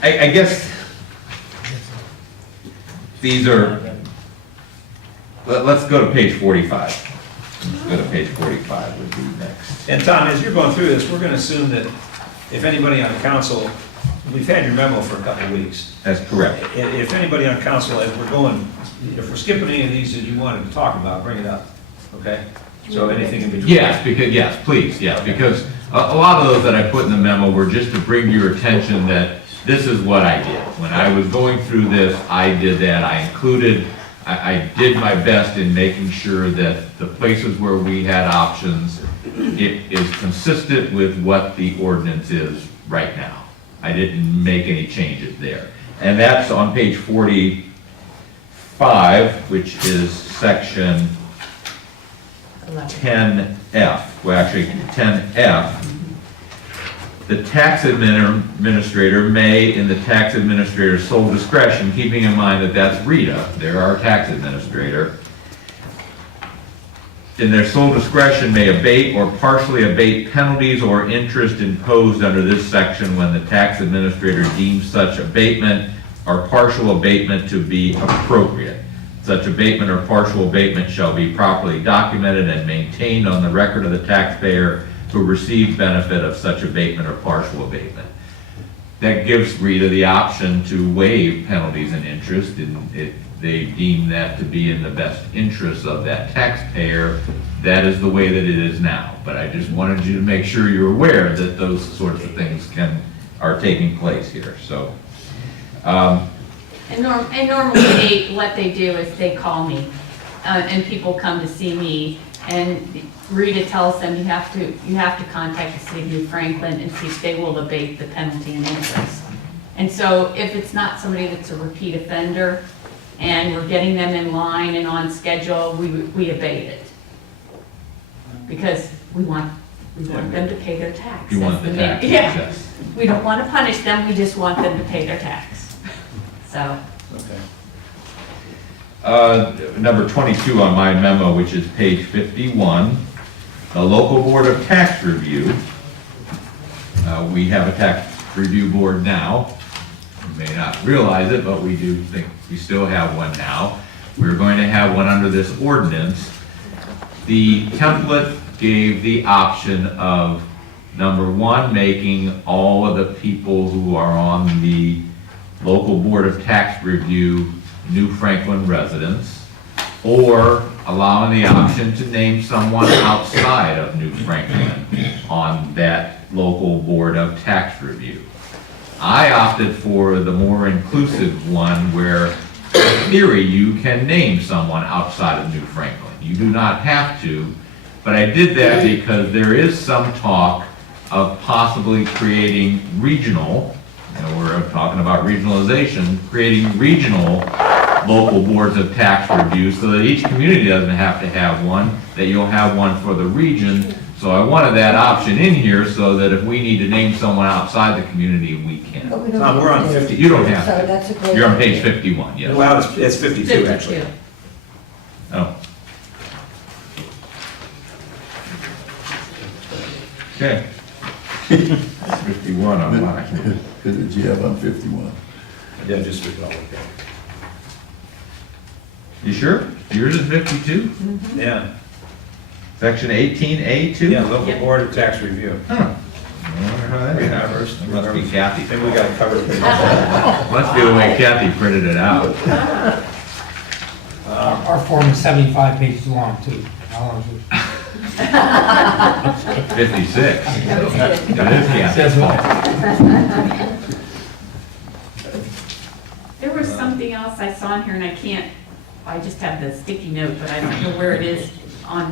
I guess these are, let's go to page 45. Let's go to page 45 would be next. And Tom, as you're going through this, we're gonna assume that if anybody on council, we've had your memo for a couple of weeks. That's correct. If anybody on council, as we're going, if we're skipping any of these that you wanted to talk about, bring it up, okay? So anything in between. Yes, because, yes, please, yes, because a lot of those that I put in the memo were just to bring to your attention that this is what I did. When I was going through this, I did that. I included, I did my best in making sure that the places where we had options, it is consistent with what the ordinance is right now. I didn't make any changes there. And that's on page 45, which is section 10F, well, actually, 10F. The tax administrator may, in the tax administrator's sole discretion, keeping in mind that that's Rita, they're our tax administrator, in their sole discretion may abate or partially abate penalties or interest imposed under this section when the tax administrator deems such abatement or partial abatement to be appropriate. Such abatement or partial abatement shall be properly documented and maintained on the record of the taxpayer who received benefit of such abatement or partial abatement. That gives Rita the option to waive penalties and interest, and if they deem that to be in the best interest of that taxpayer, that is the way that it is now. But I just wanted you to make sure you're aware that those sorts of things are taking place here, so. And normally, what they do is they call me, and people come to see me, and Rita tells them you have to contact the city of New Franklin and see if they will abate the penalty and interest. And so if it's not somebody that's a repeat offender, and we're getting them in line and on schedule, we abate it. Because we want them to pay their tax. You want the That's tax, main- Yeah, yes. we don't want to punish them, we just want them to pay their tax. So. Okay. Number 22 on my memo, which is page 51, the local board of tax review. We have a tax review board now. You may not realize it, but we do think we still have one now. We're going to have one under this ordinance. The template gave the option of, number one, making all of the people who are on the local board of tax review New Franklin residents, or allowing the option to name someone outside of New Franklin on that local board of tax review. I opted for the more inclusive one where, in theory, you can name someone outside of New Franklin. You do not have to, but I did that because there is some talk of possibly creating regional, we're talking about regionalization, creating regional local boards of tax review so that each community doesn't have to have one, that you'll have one for the region. So I wanted that option in here so that if we need to name someone outside the community, we can. But we don't Tom, we're on have to. 50. You don't have So to. that's a great. You're on page 51, yes. Well, it's 52, actually. 52. Oh. Okay. 51 on mine. Who did you have on 51? Yeah, just read it all, okay. You sure? Yours is 52? Yeah, Section 18A2? yeah, local Yep. board of tax review. Huh. I wonder how that happened. Must be Kathy. Maybe we got it covered. Must be the way Kathy printed it out. Our form is 75 pages long, too. How long is it? 56. It is Kathy's Says fault. what? There was something else I I saw in here, and I just have the sticky note, but I don't know where it is on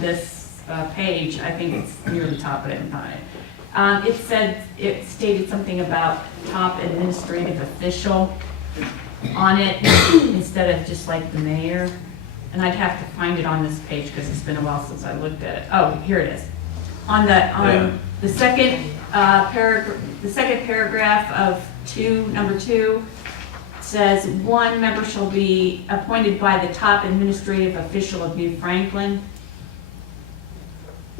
this page. I think it's near the top of it. It stated something about top administrative official on it instead of just like the mayor. And I'd have to find it on this page because it's been a while since I looked at it. Oh, here it is. On the second paragraph of number 2, says 1 member shall be appointed by the top administrative official of New Franklin.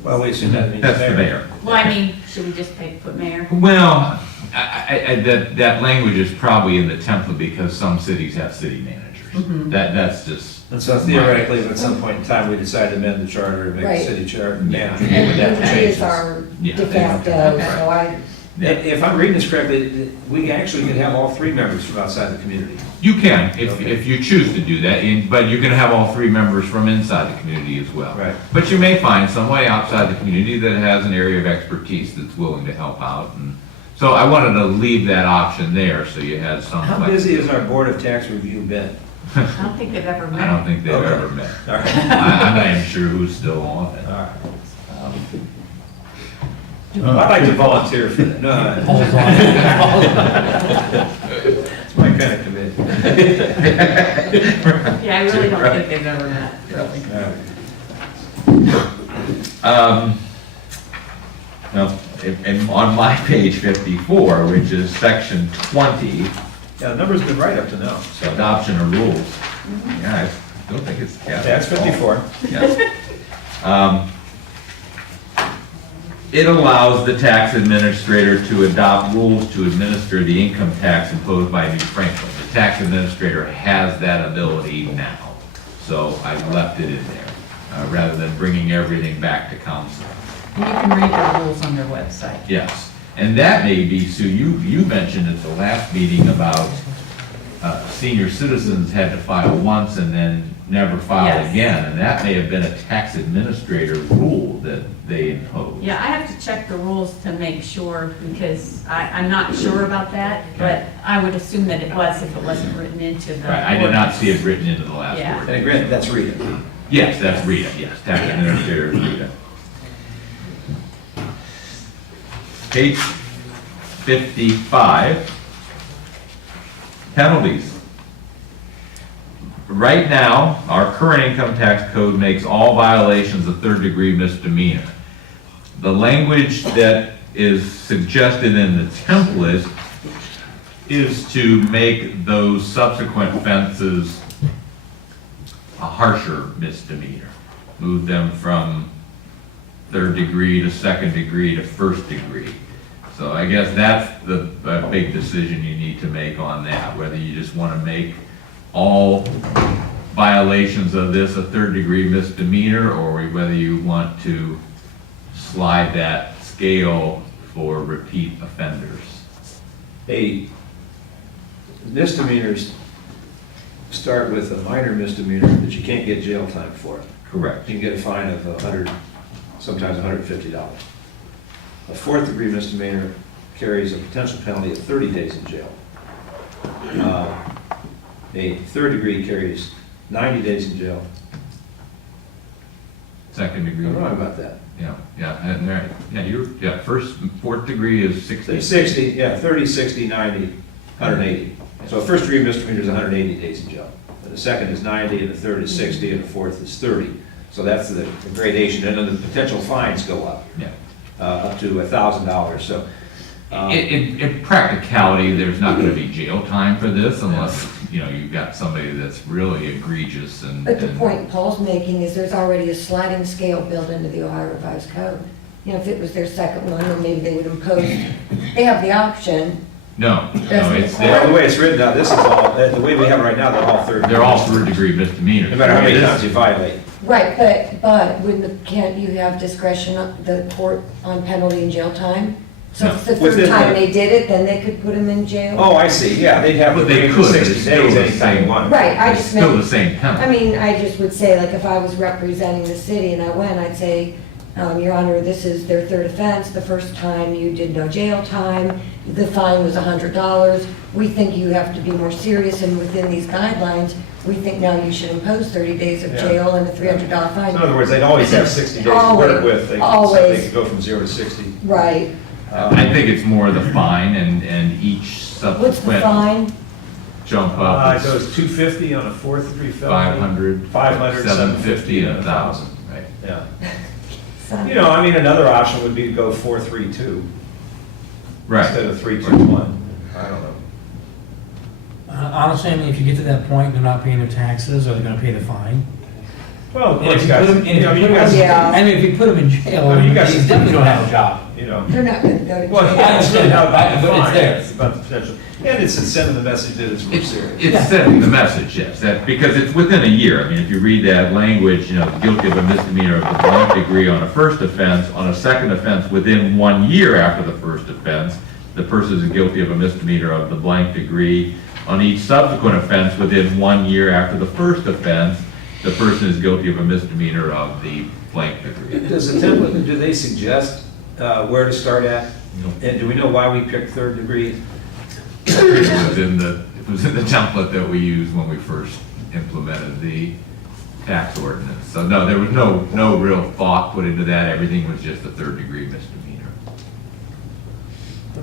Well, we assume that means That's the mayor. Well, I mean, should we just put mayor? Well, that language is probably in the template because some cities have city managers. That's just. And so theoretically, if at some point in time we decide to amend the charter and make Right. the city manager, Yeah. we would And have to he change is this. our Yeah. de facto, so I, If I'm reading this correctly, we actually could have all 3 members from outside the community. You can, if Okay. you choose to do that, but you're gonna have all 3 members from inside the community as well. Right. But you may find somebody outside the community that has an area of expertise that's willing to help out. And so I wanted to leave that option there, so you had some. How busy has our Board of Tax Review been? I don't think they've ever met. I don't think they've Okay. ever met. All right. I'm not even sure who's still on it. All right. I'd like to volunteer for that. No, it's my kind of committee. Yeah, I really don't think they've ever met, really. All right. Now, and on my page 54, which is section 20, Yeah, the number's been right up to now, so. adoption of rules. Yeah, I don't think it's. That's 54. Yes. It allows the tax administrator to adopt rules to administer the income tax imposed by New Franklin. The tax administrator has that ability now, so I left it in there, rather than bringing everything back to council. You can read the rules on their website. Yes, and that may be, Sue, you mentioned at the last meeting about senior citizens had to file once and then never file Yes. again, and that may have been a tax administrator rule that they imposed. Yeah, I have to check the rules to make sure, because I'm not sure about that, but I would assume that it was if it wasn't written into the. Right, I did not see it written into the last Yeah. word. And granted, that's Rita. Yes, that's Rita, yes, tax administrator is Rita. Page 55, penalties. Right now, our current income tax code makes all violations a 3rd-degree misdemeanor. The language that is suggested in the template is to make those subsequent offenses a harsher misdemeanor. Move them from 3rd degree to 2nd degree to 1st degree. So I guess that's the big decision you need to make on that, whether you just want to make all violations of this a 3rd-degree misdemeanor, or whether you want to slide that scale for repeat offenders. Misdemeanors start with a minor misdemeanor that you can't get jail time for. Correct. You can get a fine of $100, sometimes $150. A 4th-degree misdemeanor carries a potential penalty of 30 days in jail. A 3rd degree carries 90 days in jail. 2nd I degree. don't know about that. Yeah, and right, yeah, 4th degree is 60. 60, yeah, 30, 60, 90, 180. So a 1st-degree misdemeanor is 180 days in jail. And the 2nd is 90, and the 3rd is 60, and the 4th is 30. So that's the gradation, and then the potential fines go up, Yeah. up to $1,000, so. In practicality, there's not going to be jail time for this unless, you've got somebody that's really egregious and. but the point Paul's making is there's already a sliding scale built into the Ohio Revised Code. If it was their 2nd one, then maybe they would impose, they have the option. No, it's Well, there. the way it's written now, this is all, the way we have it right now, they're all 3rd. They're all 3rd-degree misdemeanors. No matter how many This- times you violate. Right, but can't you have discretion of the court on penalty and jail time? So if it's the Within 3rd time the- they did it, then they could put them in jail? Oh, I see, yeah, they'd have to But they bring could, the but 60 it's still days the anytime same. you want. Right, I It's just still the meant, same penalty. I mean, I just would say, like, if I was representing the city and I went, I'd say, Your Honor, this is their third offense. The first time you did no jail time. The fine was $100. We think you have to be more serious, and within these guidelines, we think now you should impose 30 days of Yeah. jail and a $300 fine. So in other words, they'd always have 60 days to Always, work with. They could- so always. They could go from 0 to 60. Right. I think it's more the fine and each What's the subsequent fine? jump up It is goes 250 on a fourth degree felony. 500, 500, 750, and 1,000, right? Yeah. Son. You know, I mean, another option would be to go 432 Right. instead of 321. I don't know. Honestly, I mean, if you get to that point, they're not paying their taxes, or they're gonna pay the fine. Well, of And course, if you you guys, put them, you know, you them- guys, Yeah. I mean, if you put them in jail, I mean, you guys- they definitely don't have a job. you know. They're not going to go to Well, jail. yeah, it's really not about the But it's fine, there. it's about the potential. And it's sending the message that it's more serious. It's sending the message, yes, that, because it's within a year. I mean, if you read that language, you know, guilty of a misdemeanor of the blank degree on a first offense, on a second offense within 1 year after the first offense, the person is guilty of a misdemeanor of the blank degree. On each subsequent offense within 1 year after the first offense, the person is guilty of a misdemeanor of the blank degree. Does the template, do they suggest where to start at? And do we know why we picked third degree? It was in the template that we used when we first implemented the tax ordinance. So no, there was no real thought put into that. Everything was just a third degree misdemeanor.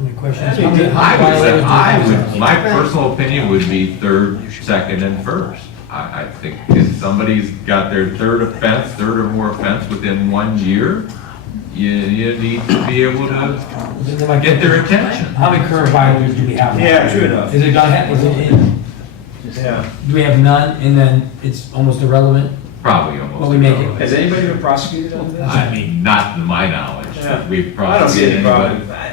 My question is, I mean, how many violators do you have? My personal opinion would be third, second, and first. I think if somebody's got their third or more offense within 1 year, you need to be able to get their attention. How many current violators do we have? now? Yeah, true enough. Is it gonna have, Yeah. do we have none, and then it's almost irrelevant? Probably almost. Well, we make it- Has anybody been prosecuted on this? I mean, not to my knowledge. Yeah. We've I don't see any prosecuted problem. anybody.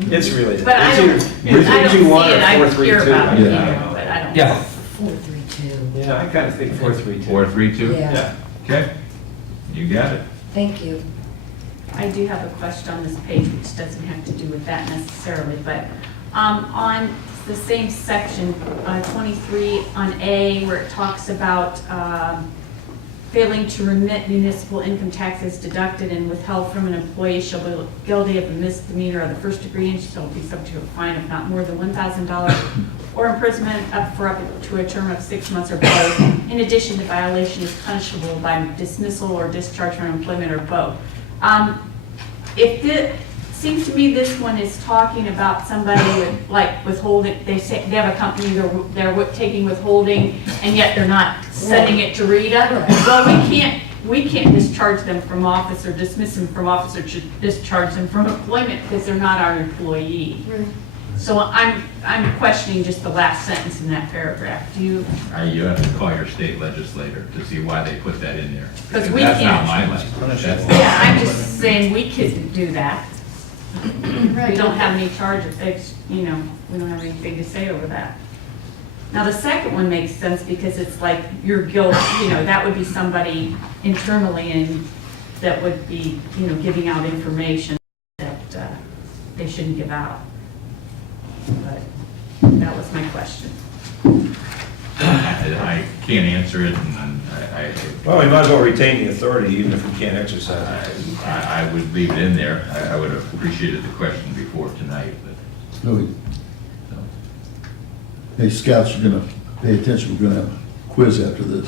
Mm-hmm. It's really. But I don't, it's I either don't see 321 it, or I hear 432. about it, Yeah. but I don't. Yeah. 432. Yeah, I kind of think 432. 432? Yeah. Yeah. Okay, you got it. Thank you. I do have a question on this page, which doesn't have to do with that necessarily, but on the same section, 23 on A, where it talks about failing to remit municipal income taxes deducted and withheld from an employee shall be guilty of a misdemeanor of the first degree and shall be subject to a fine of not more than $1,000 or imprisonment up to a term of 6 months or both. In addition, the violation is punishable by dismissal or discharge from employment or both. If it seems to me this one is talking about somebody with, like withholding, they say they have a company, they're taking withholding, and yet they're not sending it to Rita. Well, we can't discharge them from office or dismiss them from office or discharge them from employment because they're not our employee. So I'm questioning just the last sentence in that paragraph. Do you? You have to call your state legislator to see why they put that in there. 'Cause we That's not can't. my language. That's Yeah, I'm just saying we couldn't do that. We don't have any charges, we don't have anything to say over that. Now, the second one makes sense because it's like your guilt, that would be somebody internally and that would be, giving out information that they shouldn't give out. But that was my question. I can't answer it, and Well, we might as well retain the authority even if we can't exercise it. I would leave it in there. I would have appreciated the question before tonight, but, No, so. hey, scouts, you're gonna pay attention, we're gonna have a quiz after this.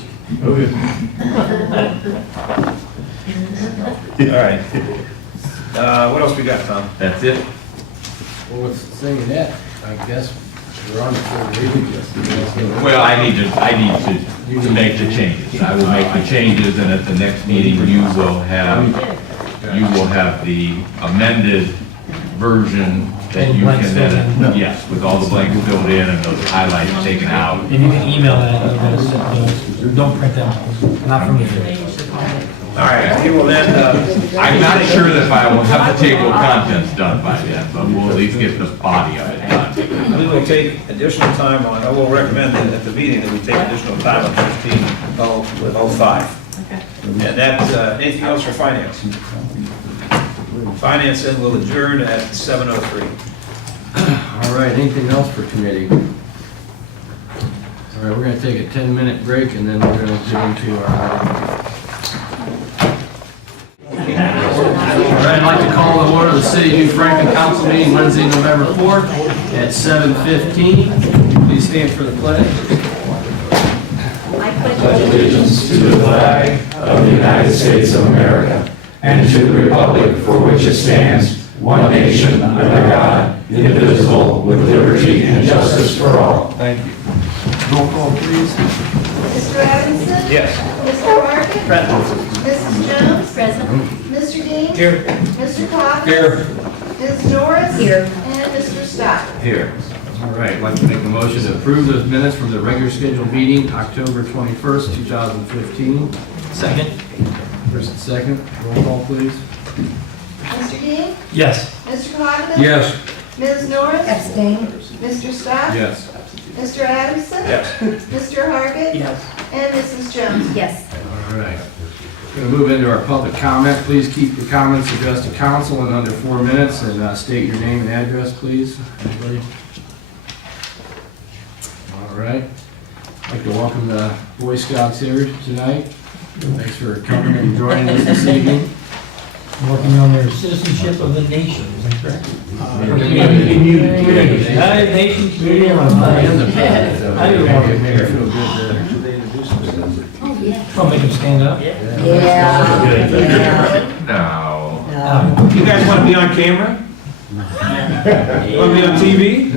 All right. What else we got, Tom? That's it? Well, with saying that, I guess we're on the third reading, just. Well, I need to make the changes. I will make the changes, and at the next meeting, you will have the amended version that you Blanks can filled then, in. yes, with all the blanks filled in and those highlights taken out. And you can email that, don't print them, not from me. All right, we will then, I'm not sure that I will have the table of contents done by then, but we'll at least get the body of it done. we will take additional time on, I will recommend that at the meeting that we take additional time on 15:05. Okay. And that's, anything else for finance? Finance then will adjourn at 7:03. All right, anything else for committee? All right, we're gonna take a 10-minute break and then we're gonna get into our the City of New Franklin Council meeting Wednesday, November 4th at 7:15. Please stand for the pledge. I pledge allegiance to the flag of the United States of America and to the republic for which it stands, one nation, under God, indivisible, with liberty and justice for all. Thank you. Roll call, please. Mr. Adamson? Yes. Mr. Harkin? Mrs. Jones? Present. Mr. Dean? Here. Mr. Coffin? Here. Ms. Norris? Here. And Mr. Stock? Here. All right, I'd like to make a motion to approve those minutes from the regular scheduled meeting, October 21st, 2015. Second? First and second, roll call, please. Mr. Dean? Yes. Mr. Coffin? Yes. Ms. Norris? Abstain. Mr. Stock? Yes. Mr. Adamson? Yes. Mr. Hargit? Yes. And Mrs. Jones? Yes. All right. We're going to move into our public comment. Please keep your comments addressed to council in under 4 minutes and state your name and address, please. Anybody? All right. I'd like to welcome the Boy Scouts here tonight. Thanks for coming and joining us this evening. Working on their citizenship of the nation, is that correct? Community. United Nations Community on Fire. And the president. I didn't want to Make her feel good Oh, yeah. I'll make them stand up. Yeah. No. You guys want to be on camera? Want to be on TV?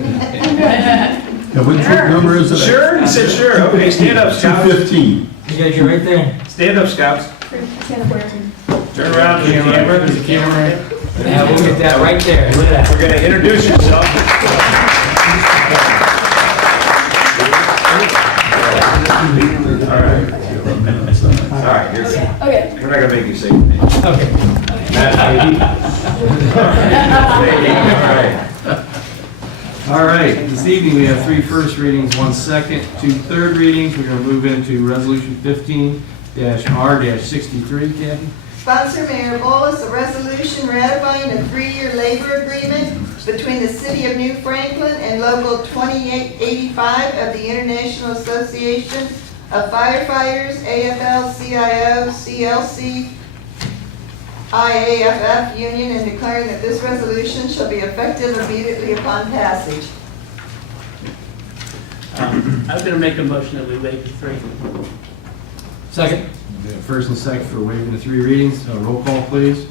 And which number is it? Sure, he said sure. Okay, stand up, scouts. 215. You guys, you're right there. Stand up, scouts. Turn around to the camera. There's a camera. Yeah, we'll get that right there. Look at that. We're going to introduce yourself. All right, here. Okay. We're not going to make you say your name. Okay. All right, this evening we have 3 first readings, 1 second, 2 third readings. We're going to move into Resolution 15-R-63, Kathy. Sponsor Mayor Bolus, a resolution ratifying a 3-year labor agreement between the City of New Franklin and Local 2885 of the International Association of Firefighters, AFL-CIO, CLC, IAFF Union, and declaring that this resolution shall be effective immediately upon passage. I was going to make a motion that we waive the 3. Second. We have first and second for waiving the 3 readings. Roll call, please.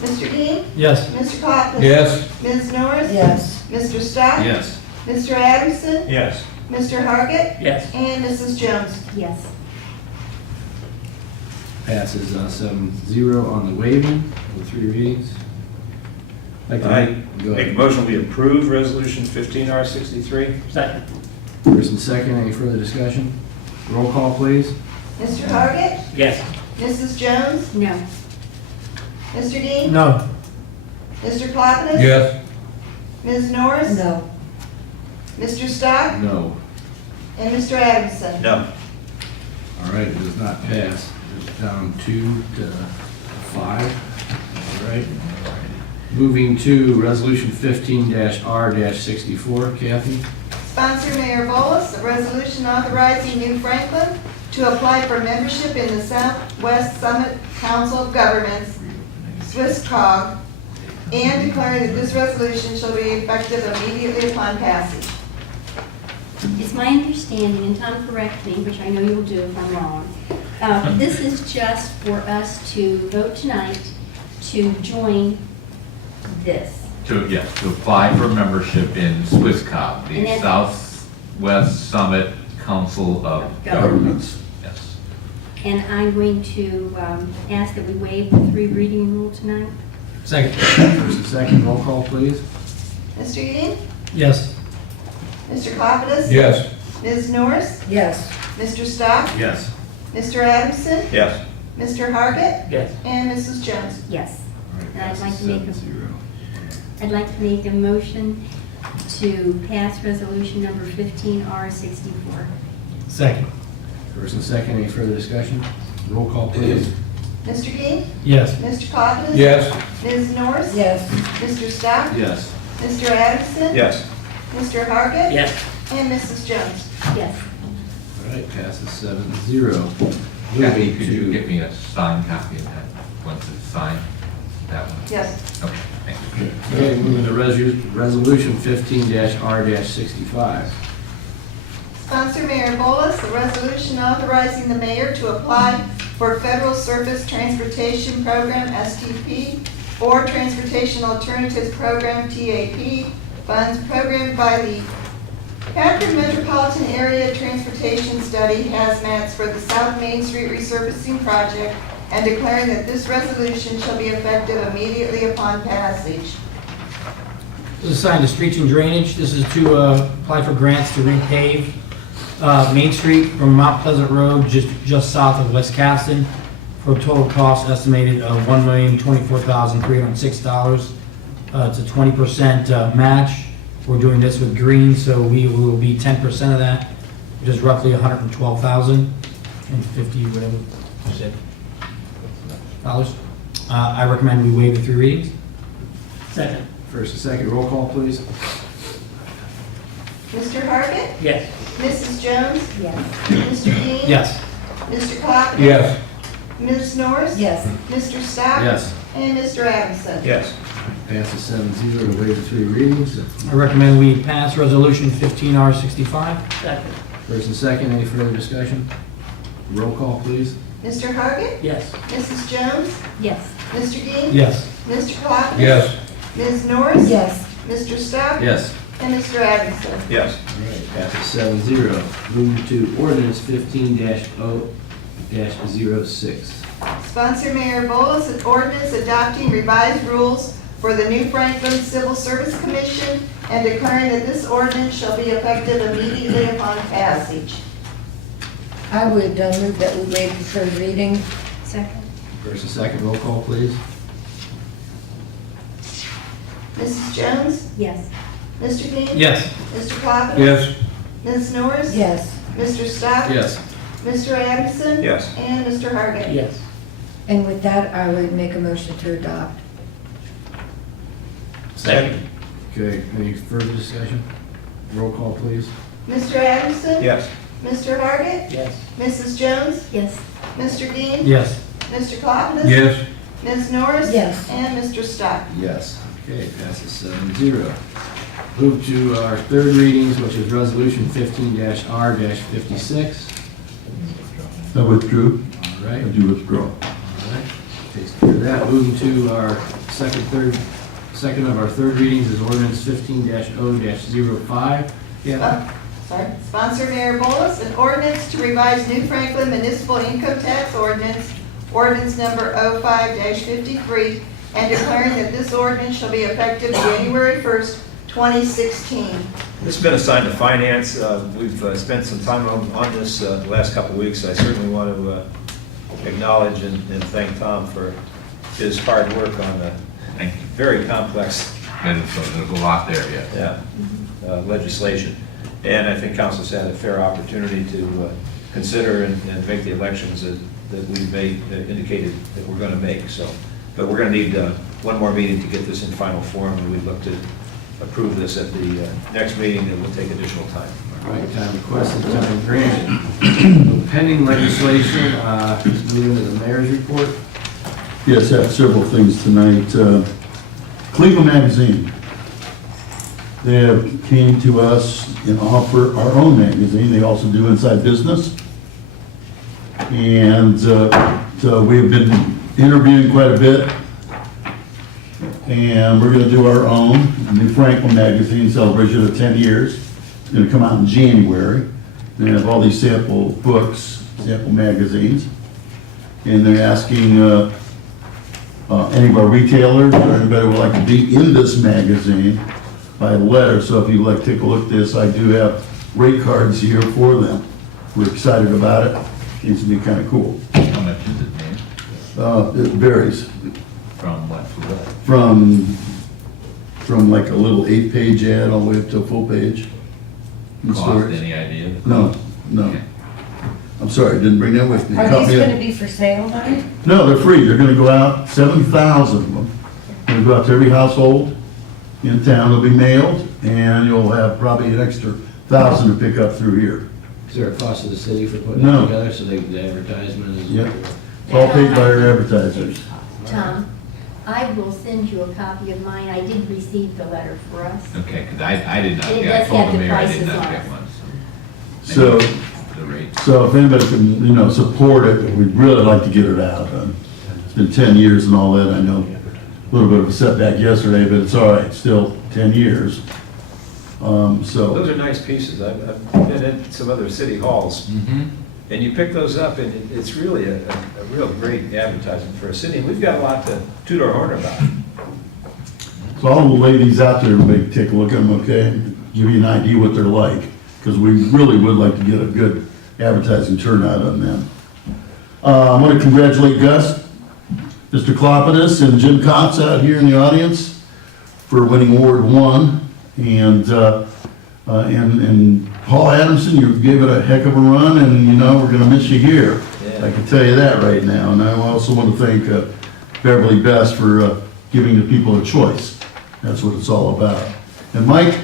Mr. Dean? Yes. Mr. Coughlin? Yes. Ms. Norris? Yes. Mr. Stock? Yes. Mr. Adamson? Yes. Mr. Hargit? Yes. And Mrs. Jones? Yes. Passes 7-0 on the waiving of the 3 readings. Like to I go make a ahead. motion, we approve Resolution 15R63. Second. First and second, any further discussion? Roll call, please. Mr. Hargit? Yes. Mrs. Jones? No. Mr. Dean? No. Mr. Clackus? Yes. Ms. Norris? No. Mr. Stock? No. And Mr. Adamson? No. All right, it does not pass. It's down 2 to 5. All right. Moving to Resolution 15-R-64, Kathy. Sponsor Mayor Bolus, a resolution authorizing New Franklin to apply for membership in the Southwest Summit Council of Governments, SwissCog, and declaring that this resolution shall be effective immediately upon passage. It's my understanding, and Tom correct me, which I know you'll do if I'm wrong, this is just for us to vote tonight to join this. To apply for membership in SwissCog, And the then- Southwest Summit Council of Governments. Yes. And I'm going to ask that we waive the 3 reading rule tonight. Second. First and second, roll call, please. Mr. Dean? Yes. Mr. Clackus? Yes. Ms. Norris? Yes. Mr. Stock? Yes. Mr. Adamson? Yes. Mr. Hargit? Yes. And Mrs. Jones? Yes. All right, And I'd like passes to make a- 7-0. I'd like to make a motion to pass resolution number 15R-64. Second. First and second, any further discussion? Roll call, please. Mr. Dean? Yes. Mr. Clackus? Yes. Ms. Norris? Yes. Mr. Stock? Yes. Mr. Adamson? Yes. Mr. Hargit? Yes. And Mrs. Jones? Yes. All right, passes 7-0. Kathy, Moving could you to- get me a signed copy of that, once it's signed? That one? Yes. Okay, thank you. Okay, moving to resolution 15-R-65. Sponsor Mayor Bolus, a resolution authorizing the mayor to apply for Federal Surface Transportation Program, STP, or Transportation Alternatives Program, TAP, funds programmed by the Akron Metropolitan Area Transportation Study, HAZMATs, for the South Main Street resurfacing project, and declaring that this resolution shall be effective immediately upon passage. This is assigned to streets and drainage. This is to apply for grants to repave Main Street from Mount Pleasant Road just south of West Caston for a total cost estimated of $1,024,306. It's a 20% match. We're doing this with green, so we will be 10% of that, which is roughly $112,050, whatever you said, dollars. I recommend we waive the 3 readings. Second. First and second, roll call, please. Mr. Hargit? Yes. Mrs. Jones? Yes. Mr. Dean? Yes. Mr. Clausen? Yes. Ms. Norris? Yes. Mr. Stock? Yes. And Mr. Adamson? Yes. Passes 7-0 to waive the 3 readings. I recommend we pass Resolution 15R65. Second. First and second, any further discussion? Roll call, please. Mr. Hargit? Yes. Mrs. Jones? Yes. Mr. Dean? Yes. Mr. Clausen? Yes. Ms. Norris? Yes. Mr. Stock? Yes. And Mr. Adamson? Yes. All right, passes 7-0. Moving to ordinance 15-0-06. Sponsor Mayor Bolus, an ordinance adopting revised rules for the New Franklin Civil Service Commission and declaring that this ordinance shall be effective immediately upon passage. I would move that we waive the 3rd reading. Second. First and second, roll call, please. Mrs. Jones? Yes. Mr. Dean? Yes. Mr. Clausen? Yes. Ms. Norris? Yes. Mr. Stock? Yes. Mr. Adamson? Yes. And Mr. Hargit? Yes. And with that, I would make a motion to adopt. Second. Okay, any further discussion? Roll call, please. Mr. Adamson? Yes. Mr. Hargit? Yes. Mrs. Jones? Yes. Mr. Dean? Yes. Mr. Clausen? Yes. Ms. Norris? Yes. And Mr. Stock? Yes. Okay, passes 7-0. Move to our 3rd readings, which is resolution 15-R-56. I withdrew. All I right. do withdraw. All right, takes care of that. Moving to our second of our 3rd readings is ordinance 15-O-05. Yeah. Sorry. Sponsor Mayor Bolus, an ordinance to revise New Franklin Municipal Income Tax Ordinance, ordinance number 05-53, and declaring that this ordinance shall be effective January 1st, 2016. This has been assigned to finance. We've spent some time on this the last couple of weeks. I certainly want to acknowledge and thank Tom for his hard work on a Thank you. very complex And so there's a lot there, yeah. legislation. And I think council's had a fair opportunity to consider and make the elections that we've indicated that we're going to make. So, but we're going to need one more meeting to get this in final form, and we'd look to approve this at the next meeting. It will take additional time. All right, time requested, time granted. Pending legislation, let's move into the mayor's report. Yes, I have several things tonight. Cleveland Magazine. They have came to us and offer our own magazine. They also do Inside Business. And so we've been interviewing quite a bit. And we're going to do our own New Franklin Magazine celebration of 10 years. It's going to come out in January. They have all these sample books, sample magazines. And they're asking any of our retailers or anybody who would like to be in this magazine by letter. So if you'd like to take a look at this, I do have rate cards here for them. We're excited about it. Seems to be kind of cool. How much is it, Dave? It varies From what to what? from like a little 8-page ad all the way up to a full page. And Cost, stories. any idea? No. Okay. I'm sorry, I didn't bring that with me. Are Caught these me up. going to be for sale then? No, they're free. They're gonna go out, 7,000 of them. They're gonna go out to every household in town. They'll be mailed, and you'll have probably an extra 1,000 to pick up through here. Is there a cost to the city for putting No. it together, so the advertisement is? Yep. It's all paid by our advertisers. Tom, I will send you a copy of mine. I did receive the letter for us. Okay, because I did not, And it get. I does told have the the mayor I did prices not on get it. one, So, the rate. so if anybody can, support it, we'd really like to get it out. It's been 10 years and all that, I know a little bit of a setback yesterday, but it's all right, still 10 years. Those are nice pieces. I've been in some other city halls, and you pick those up, and it's really a real great advertisement for a city. And we've got a lot to toot our horn about. So I'll lay these out there, everybody take a look at them, okay? Give you an idea what they're like, because we really would like to get a good advertising turnout on them. I want to congratulate Gus, Mr. Klopotis, and Jim Cox out here in the audience for winning Award 1. And Paul Adamson, you gave it a heck of a run, and we're gonna miss you here. I can tell you that right now. And I also want to thank Beverly Best for giving the people a choice. That's what it's all about. And Mike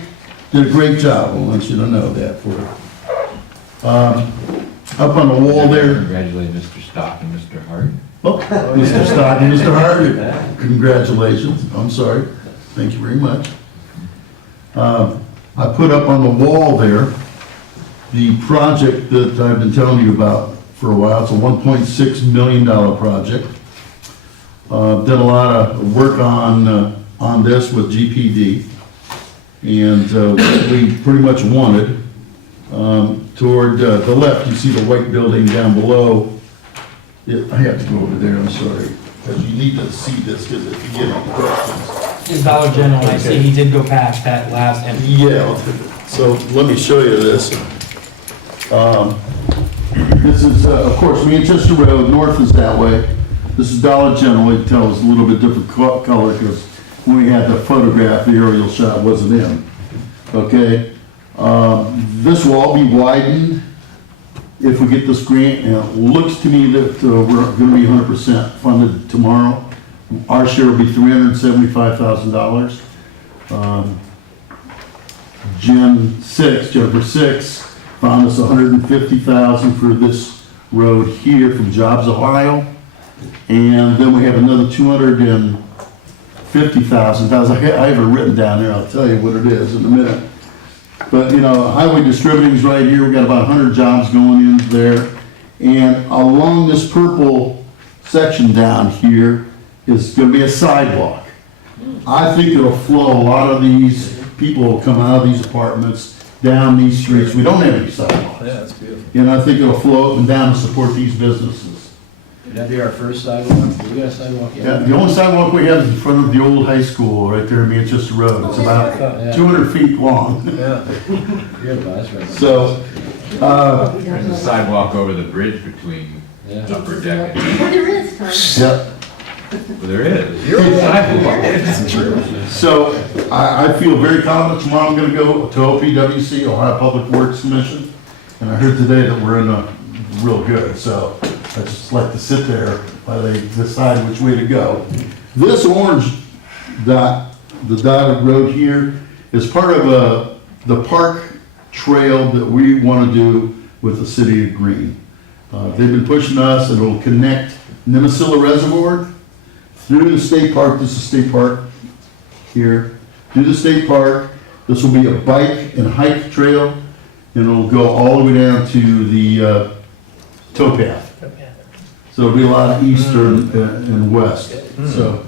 did a great job. I want you to know that for up on the wall there. Congratulate Mr. Stock and Mr. Hart. Oh, Mr. Stock and Mr. Hart, congratulations. I'm sorry. Thank you very much. I put up on the wall there the project that I've been telling you about for a while. It's a $1.6 million project. Done a lot of work on this with GPD, and what we pretty much wanted. Toward the left, you see the white building down below. I have to go over there, I'm sorry, because you need to see this, because if you get any questions. His Dollar General, I see he did go past that last end. Yeah, so let me show you this. This is, of course, Manchester Road, north is that way. This is Dollar General. It tells a little bit different color because when we had the photograph, the aerial shot wasn't in. Okay? This will all be widened if we get this grant, and it looks to me that we're going to be 100% funded tomorrow. Our share will be $375,000. Jennifer Six found us $150,000 for this road here from Jobs, Ohio. And then we have another $250,000. I have it written down there. I'll tell you what it is in a minute. But, highway distributing's right here. We've got about 100 jobs going in there. And along this purple section down here is going to be a sidewalk. I think it'll flow a lot of these people will come out of these apartments down these streets. We don't have any sidewalks. Yeah, that's beautiful. And I think it'll flow up and down to support these businesses. Would that be our first sidewalk? We got a sidewalk yet? Yeah, the only sidewalk we have is in front of the old high school right there in Manchester Road. It's about 200 feet long. Yeah. That's right. So, There's a sidewalk over the bridge between Yeah. Upper Deck and, Well, there is, Tom. yeah. well, there is. So I feel very confident tomorrow I'm gonna go to OPWC, Ohio Public Works Commission. And I heard today that we're in a real good, so I just like to sit there while they decide which way to go. This orange dot, the dotted road here, is part of the park trail that we wanna do with the city of Greene. They've been pushing us, and it'll connect Nemasilla Reservoir through the state park. This is state park here, through the state park. This will be a bike and hike trail, and it'll go all the way down to the towpath. So it'll be a lot of east and west. So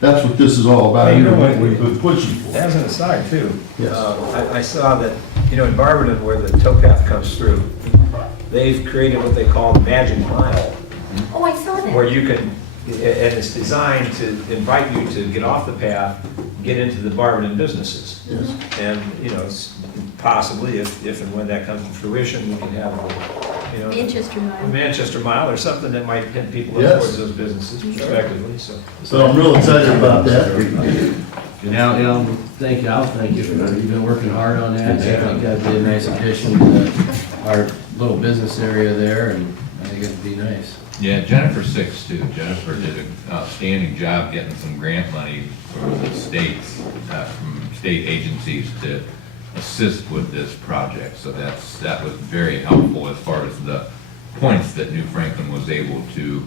that's what this is all about, Hey, you know what what? we've been pushing for. As an aside too, Yes. I saw that, in Barberton where the towpath comes through, they've created what they call the Magic Mile, Oh, I saw that. where you can, and it's designed to invite you to get off the path, get into the Barberton businesses. Yes. And, possibly if and when that comes to fruition, we can have, Manchester a Mile. Manchester Mile or something that might hit people up Yes. towards those businesses respectively, so. So I'm real excited about that. And Al, thank you, Al, thank you. You've been working hard on that. I think that'd be a nice addition to our little business area there, and I think it'd be nice. Yeah, Jennifer Six too. Jennifer did an outstanding job getting some grant money from the states, from state agencies to assist with this project. So that was very helpful as far as the points that New Franklin was able to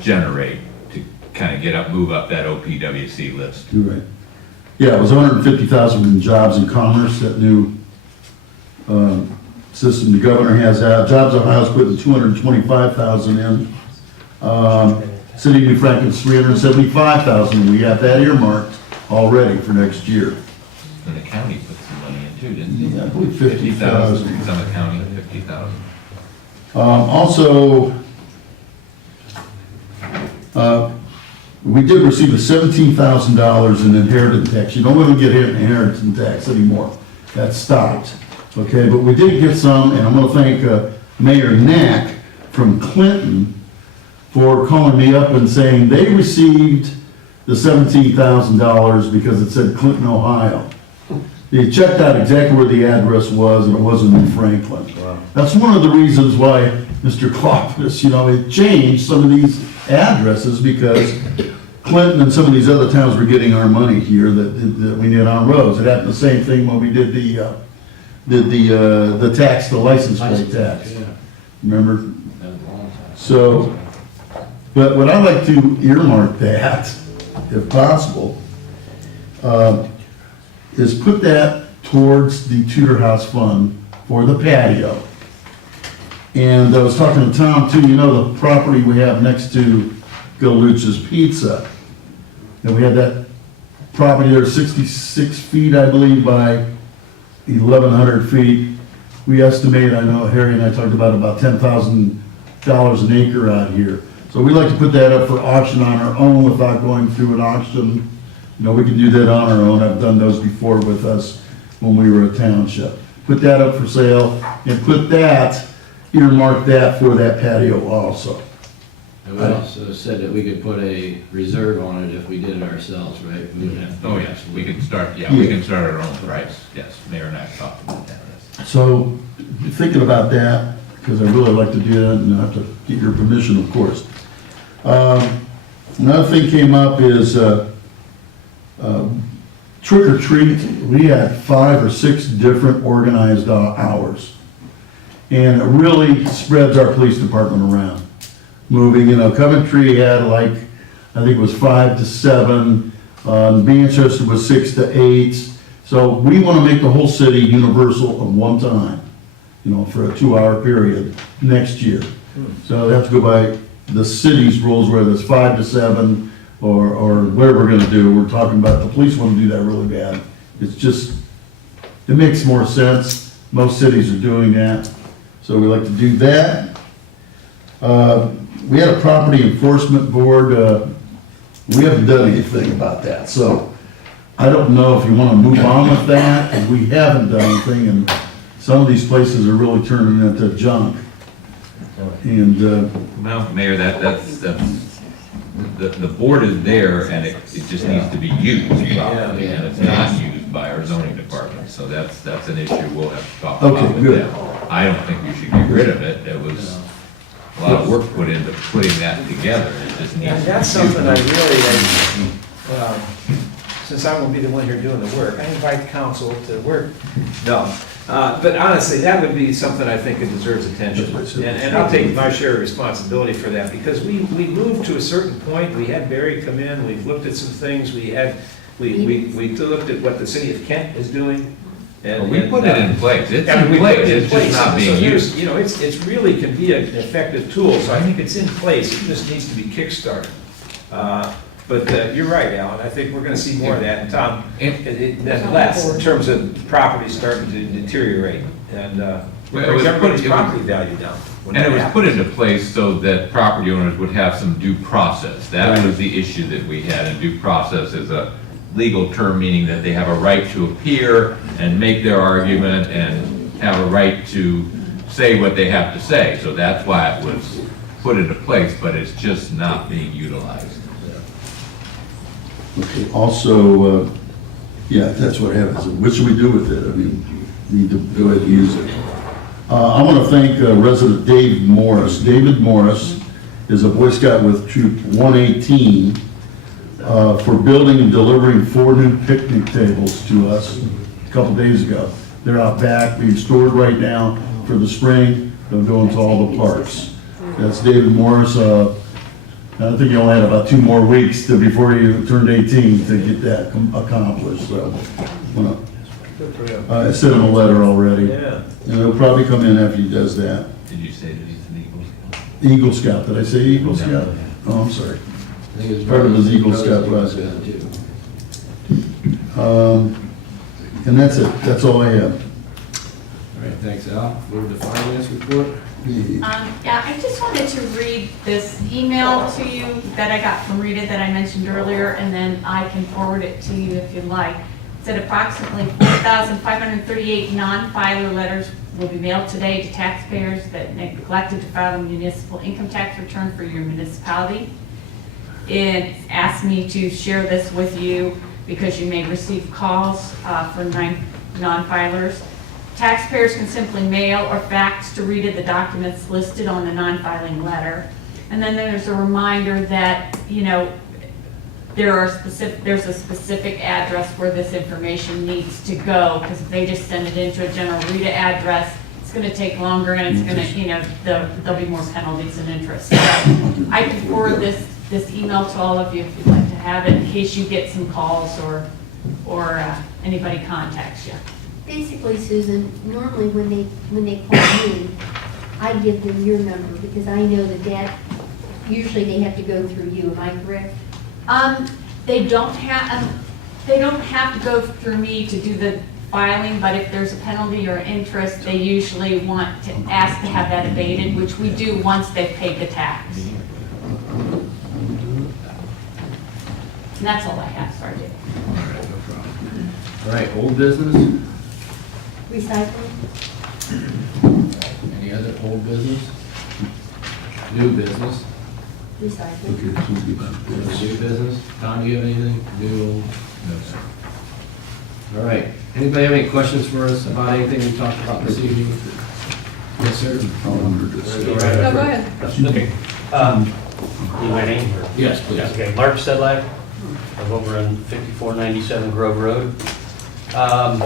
generate to kind of move up that OPWC list. You're right. Yeah, it was 150,000 in jobs and commerce, that new system the governor has out. Jobs Ohio's putting 225,000 in. City of New Franklin's 375,000. We have that earmarked already for next year. And the county put some money in too, didn't they? Yeah, I believe 50,000. Some of the county, 50,000. Also, we did receive a $17,000 in inheritance tax. You don't want to get inheritance tax anymore. That stopped. Okay, but we did get some, and I'm going to thank Mayor Knack from Clinton for calling me up and saying they received the $17,000 because it said Clinton, Ohio. They checked out exactly where the address was, and it wasn't in Franklin. Wow. That's one of the reasons why Mr. Kloppus, it changed some of these addresses because Clinton and some of these other towns were getting our money here that we need on roads. It happened the same thing when we did the tax, the license plate tax. Remember? So, but what I'd like to earmark that, if possible, is put that towards the Tudor House Fund for the patio. And I was talking to Tom too, the property we have next to Galucci's Pizza. And we had that property there, 66 feet, I believe, by 1,100 feet. We estimate, I know Harry and I talked about $10,000 an acre out here. So we'd like to put that up for auction on our own without going through an auction. We can do that on our own. I've done those before with us when we were a township. Put that up for sale and earmark that for that patio also. And we also said that we could put a reserve on it if we did it ourselves, right? We wouldn't have to- Oh, yes, we can start our own price, yes, Mayor and I have talked about that. So, thinking about that, because I really like to do that, and I have to get your permission, of course. Another thing came up is trick or treat. We had 5 or 6 different organized hours. And it really spreads our police department around. Moving, Coventry had I think it was 5 to 7, Manchester was 6 to 8. So we want to make the whole city universal at one time, for a 2-hour period next year. So they have to go by the city's rules, whether it's 5 to 7 or whatever we're gonna do. We're talking about, the police want to do that really bad. It makes more sense. Most cities are doing that. So we like to do that. We had a property enforcement board. We haven't done anything about that. So I don't know if you want to move on with that, because we haven't done anything, and some of these places are really turning into junk. And, Well, Mayor, that's, the board is there and it just needs to be used properly, and it's not used by our zoning department, so that's an issue we'll have to talk about Okay, with good. them. I don't think we should get rid of it, it was a lot of work put into putting that together, it just needs to And be that's used. something I really, since I won't be the one here doing the work, I invite council to work. No, but honestly, that would be something I think that deserves attention. And I'll take my share of responsibility for that, because we moved to a certain point, we had Barry come in, we've looked at some things, we looked at what the city of Kent is doing. Well, we put it in place, it's Yeah, we in put place, it in it's just place. not So being there's, used. it's really can be an effective tool, so I think it's in place, it just needs to be kickstarted. But you're right, Alan, I think we're gonna see more of that, and Tom, then less, in terms of property starting to deteriorate, and Well, it brings was everybody's put- property value down. when And it that was put happens. into place so that property owners would have some due process. That Right. was the issue that we had, and due process is a legal term meaning that they have a right to appear and make their argument and have a right to say what they have to say. So that's why it was put into place, but it's just not being utilized. okay, also, that's what happens. What should we do with it? I mean, we need to go ahead and use it. I want to thank resident Dave Morris. David Morris is a Boy Scout with Troop 118 for building and delivering 4 new picnic tables to us a couple days ago. They're out back, being stored right now for the spring. They'll go into all the parks. That's David Morris. I think you only had about 2 more weeks before you turned 18 to get that accomplished, so. I sent him a letter already. Yeah. And he'll probably come in after he does that. Did you say that he's an Eagle Scout? Eagle Scout, did I say Eagle Scout? Oh, I'm sorry. I think it's Part of his Eagle brother's Scout Eagle project. Scout, too. And that's it, that's all I have. All right, thanks, Al. Move to finance report. Yeah, I just wanted to read this email to you that I got from Rita that I mentioned earlier, and then I can forward it to you if you'd like. It said approximately 4,538 non-filer letters will be mailed today to taxpayers that neglected to file a municipal income tax return for your municipality. It asked me to share this with you because you may receive calls from non-filers. Taxpayers can simply mail or fax to Rita the documents listed on the non-filing letter. And then there's a reminder that, you know, there's a specific address where this information needs to go, because if they just send it into a general Rita address, it's gonna take longer and it's gonna, you know, there'll be more penalties and interest. So I can forward this email to all of you if you'd like to have it, in case you get some calls or anybody contacts you. Basically, Susan, normally when they call me, I give them your number because I know that usually they have to go through you. Am I correct? They don't have to go through me to do the filing, but if there's a penalty or interest, they usually want to ask to have that abated, which we do once they've paid the tax. And that's all I have, sorry, Dave. All right, no problem. All right, old business? Recycling? Any other old business? New business? Recycling. New business? Tom, do you have anything? New, old? No, sir. All right. Anybody have any questions for us about anything we talked about this evening? Yes, sir. Go right No, ahead. go ahead. Okay. Need my name? Or? Yes, please. Okay, Mark Sedlak. I'm over on 5497 Grove Road. I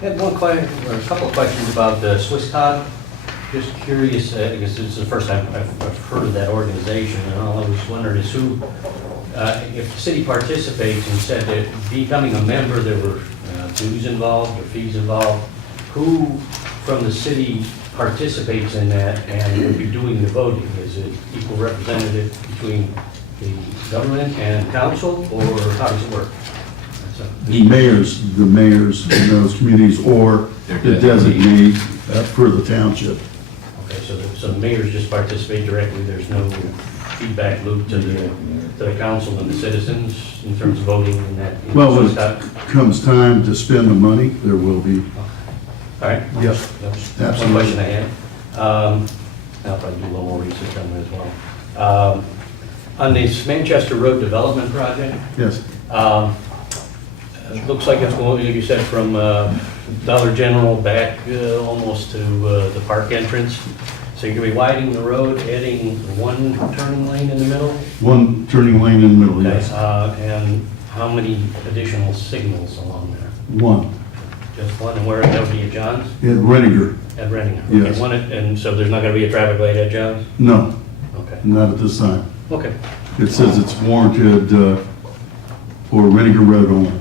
had one question, or a couple of questions about the Swiss Cog. Just curious, because this is the first time I've heard of that organization, and all I was wondering is who, if the city participates and said that becoming a member, there were dues involved or fees involved, who from the city participates in that and would be doing the voting? Is it equal representative between the government and council, or how does it work? The mayors in those communities or the designee for the township. Okay, so the mayors just participate directly, there's no feedback loop to the council and the citizens in terms of voting and that? Well, when it comes time to spend the money, there will be. All right? Yep, That's absolutely. one question I had. I'll probably do a little more research on that as well. On this Manchester Road Development Project, Yes. it looks like it's going, like you said, from Dollar General back almost to the park entrance. So you're going to be widening the road, adding one turning lane in the middle? One turning lane in the middle, Okay, yes. and how many additional signals along there? One, Just one, and where, that would be at John's? at Renninger. At Renninger? Yes. Okay, one and so there's not going to be a traffic light at John's? No, Okay, not at this time. okay. It says it's warranted for Renninger Road only.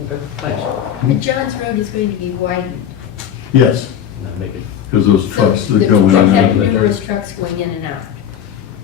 Okay, thanks. The Johns Road is going to be widened. Yes, Now make it, because those trucks So that go in the and trucks out. have numerous trucks going in and out.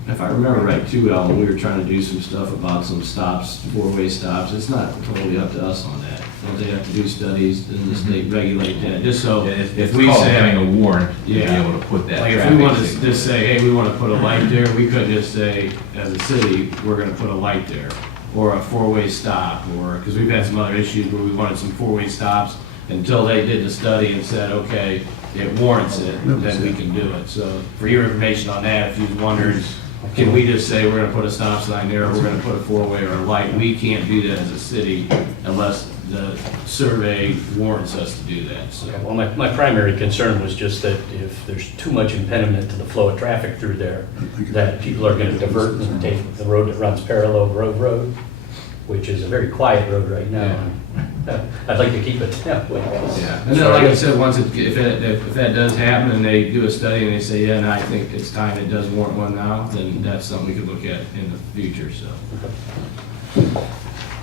If I remember right too, Alan, we were trying to do some stuff about some stops, four-way stops. It's not totally up to us on that. Don't they have to do studies, doesn't the state regulate that? Just so It's if we called say, having a warrant to be Yeah. able to put that like if we traffic want to signal. just say, hey, we want to put a light there, we could just say, as a city, we're going to put a light there. Or a four-way stop, or, because we've had some other issues where we wanted some four-way stops until they did the study and said, okay, it warrants it, then we can do it. So for your information on that, if you're wondering, can we just say we're gonna put a stop sign there, or we're gonna put a four-way or a light? We can't do that as a city unless the survey warrants us to do that, so. okay, well, my primary concern was just that if there's too much impediment to the flow of traffic through there, that people are gonna divert and take the road that runs parallel Grove Road, which is a very quiet road right now. I'd like to keep it that way. Yeah, and then like I said, once if that does happen and they do a study and they say, yeah, and I think it's time, it does warrant one now, then that's something we could look at in the future, so.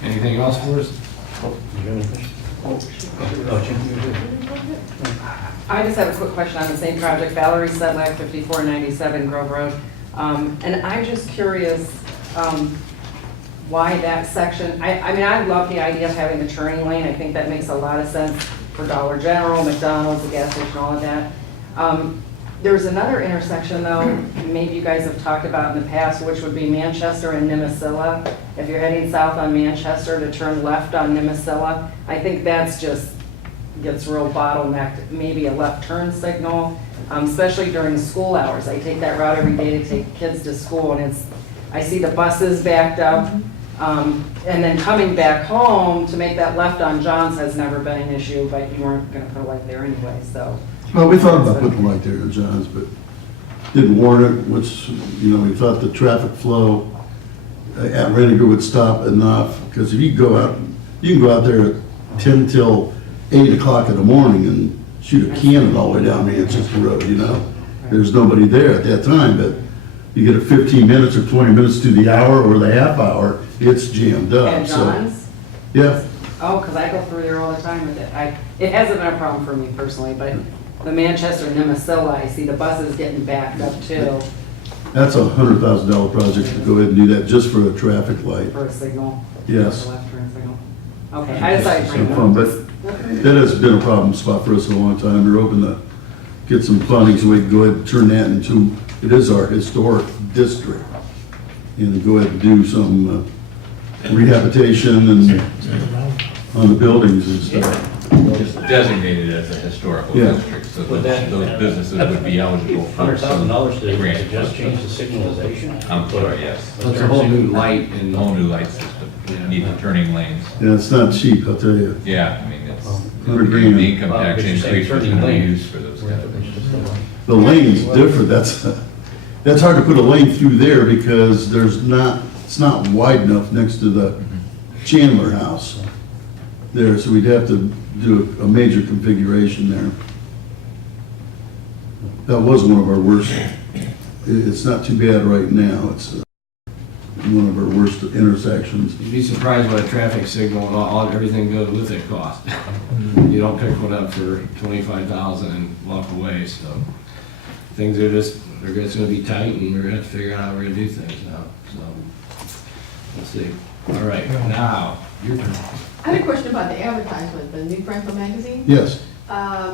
Anything else for us? I just have a quick question on the same project. Valerie Sedlak, 5497 Grove Road. And I'm just curious why that section, I mean, I love the idea of having the turning lane. I think that makes a lot of sense for Dollar General, McDonald's, the gas station, all of that. There's another intersection though, maybe you guys have talked about in the past, which would be Manchester and Nimisila. If you're heading south on Manchester to turn left on Nimisila, I think that's just gets real bottlenecked, maybe a left turn signal, especially during school hours. I take that route every day to take kids to school and I see the buses backed up. And then coming back home to make that left on Johns has never been an issue, but you weren't gonna put a light there anyway, so. Well, we thought about putting a light there at John's, but didn't warrant it, which, you know, we thought the traffic flow at Renninger would stop enough, because if you go out, you can go out there at 10 till 8 o'clock in the morning and shoot a cannon all the way down Manchester Road, you know? There's nobody there at that time, but you get a 15 minutes or 20 minutes to the hour or the half hour, it's jammed up. At So, John's? yeah, Oh, because I go through there all the time with it. It hasn't been a problem for me personally, but the Manchester and Nimisila, I see the buses getting backed up too that's a $100,000 project to go ahead and do that just for a traffic light. for a signal. Yes. For a left turn signal. Okay, I decided to bring it So fun, up. but that has been a problem spot for us for a long time. We're hoping to get some funding so we can go ahead and turn that into, it is our historic district. And go ahead and do some rehabilitation and on the buildings and stuff. Just designated as a historical Yeah. district, so Would that- those businesses would be eligible for $100,000 some to grant. just change the signalization? I'm sorry, yes. It's a whole new light and. A whole new light system, need the turning lanes. Yeah, it's not cheap, I'll tell you. Yeah, I mean, it's, $100,000. the income tax But you're saying increase was turning gonna be lanes. used for those kind of things. The lane's different, that's hard to put a lane through there because it's not wide enough next to the Chandler house there, so we'd have to do a major configuration there. That was one of our worst, it's not too bad right now, it's one of our worst intersections. You'd be surprised what a traffic signal and everything goes with it cost. You don't pick one up for 25,000 and walk away, so things are just gonna be tight and we're gonna have to figure out how we're gonna do things now, so. Let's see. All right, now, your turn. I had a question about the advertisement, the New Franklin magazine. Yes,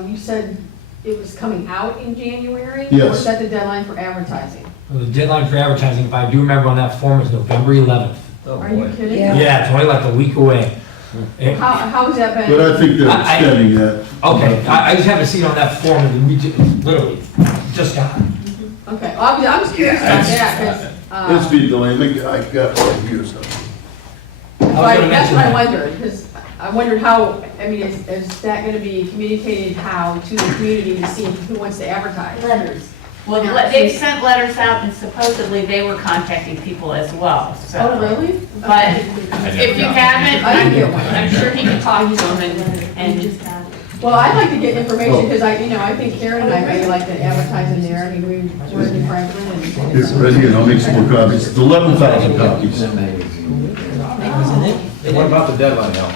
You said it was coming out in January? Yes. Or is that the deadline for advertising? Well, the deadline for advertising, if I do remember on that form, is November 11th. Are you kidding? Yeah. Yeah, it's only like a week away. How has that been? but I think they're I- extending that. Okay, I just haven't seen on that form, and we literally just got it. Okay, well, I'm just curious about that, It's because, been delayed, I got right here, so. I was gonna that's mention what I that. wondered, because I wondered how, I mean, is that gonna be communicated how to the community to see who wants to advertise? Letters. Well, they've sent letters out and supposedly they were contacting people as well, so. Oh, really? But Okay. if you haven't, I didn't get one. I'm sure he can talk to them and Well, I'd like to get information, because I think Karen and I really like to advertise in there, I mean, we're in Franklin and. Here, right here, I'll make some more copies. It's 11,000 copies. What about the deadline, Al?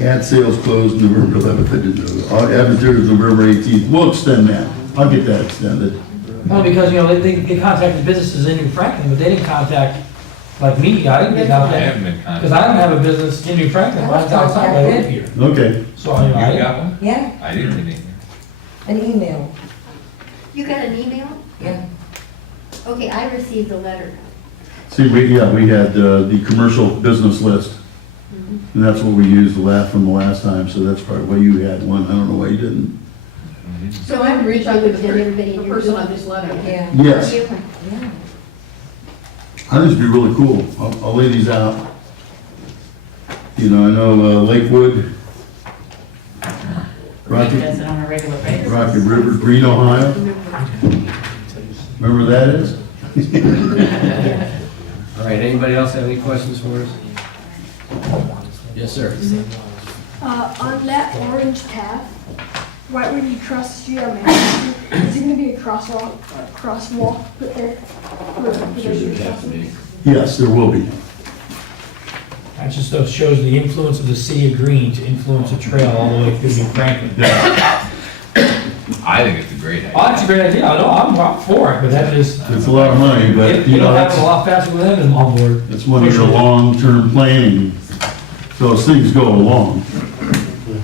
Ad sales closed November 11th, I didn't know. Ad materials November 18th. We'll extend that. I'll get that extended. Well, because, they contacted businesses in New Franklin, but they didn't contact, like me, I didn't get I contacted. haven't been Because I don't contacted. have a business in New Franklin, right outside, I live here. Okay. So, I You got one? Yeah, I didn't get anything. an email. You got an email? Yeah. Okay, I received a letter. See, we had the commercial business list. And that's what we used from the last time, so that's probably why you had one. I don't know why you didn't. So I reach out to Get everybody the in your person on business. this letter. Yeah. Yes. Yeah. I think it'd be really cool. I'll lay these out. You know, I know Lakewood, Rick does it on a regular basis. Rocky River, Green, Ohio. Remember where that is? All right, anybody else have any questions for us? Yes, sir. On that orange path, right when you cross the street on Madison, is there gonna be a crosswalk put there? for those who are crossing? Yes, there will be. That just shows the influence of the city of Green to influence a trail all the way through New Franklin. I think it's a great idea. Oh, that's a great idea. I know, I'm for it, but that just. It's a lot of money, but, It- you It'll know, happen that's, a lot faster with them than on board. that's one of your long-term planning. So as things go along.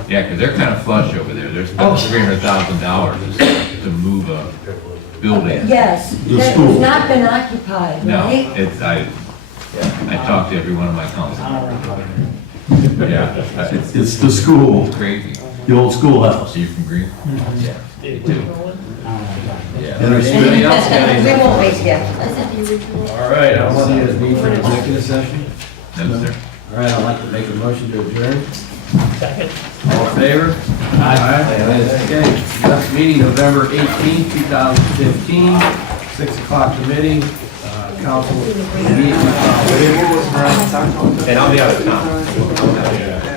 Yeah, because they're kind of flush over there. They're Oh. spending $300,000 to move a building. Yes, The that school. has not been occupied, No, right? I talked to every one of my council. Yeah, It's the school, crazy. the old schoolhouse. Are you from Green? Yeah. Me too. Yeah. And there's Anybody else got We anything? won't make it. Is it the original? All right, I want to need for an executive session. No, sir. All right, I'd like to make a motion to adjourn. Second. All in favor? Aye. Okay, next meeting, November 18th, 2015, 6 o'clock committee, council meeting. And I'll be out of town.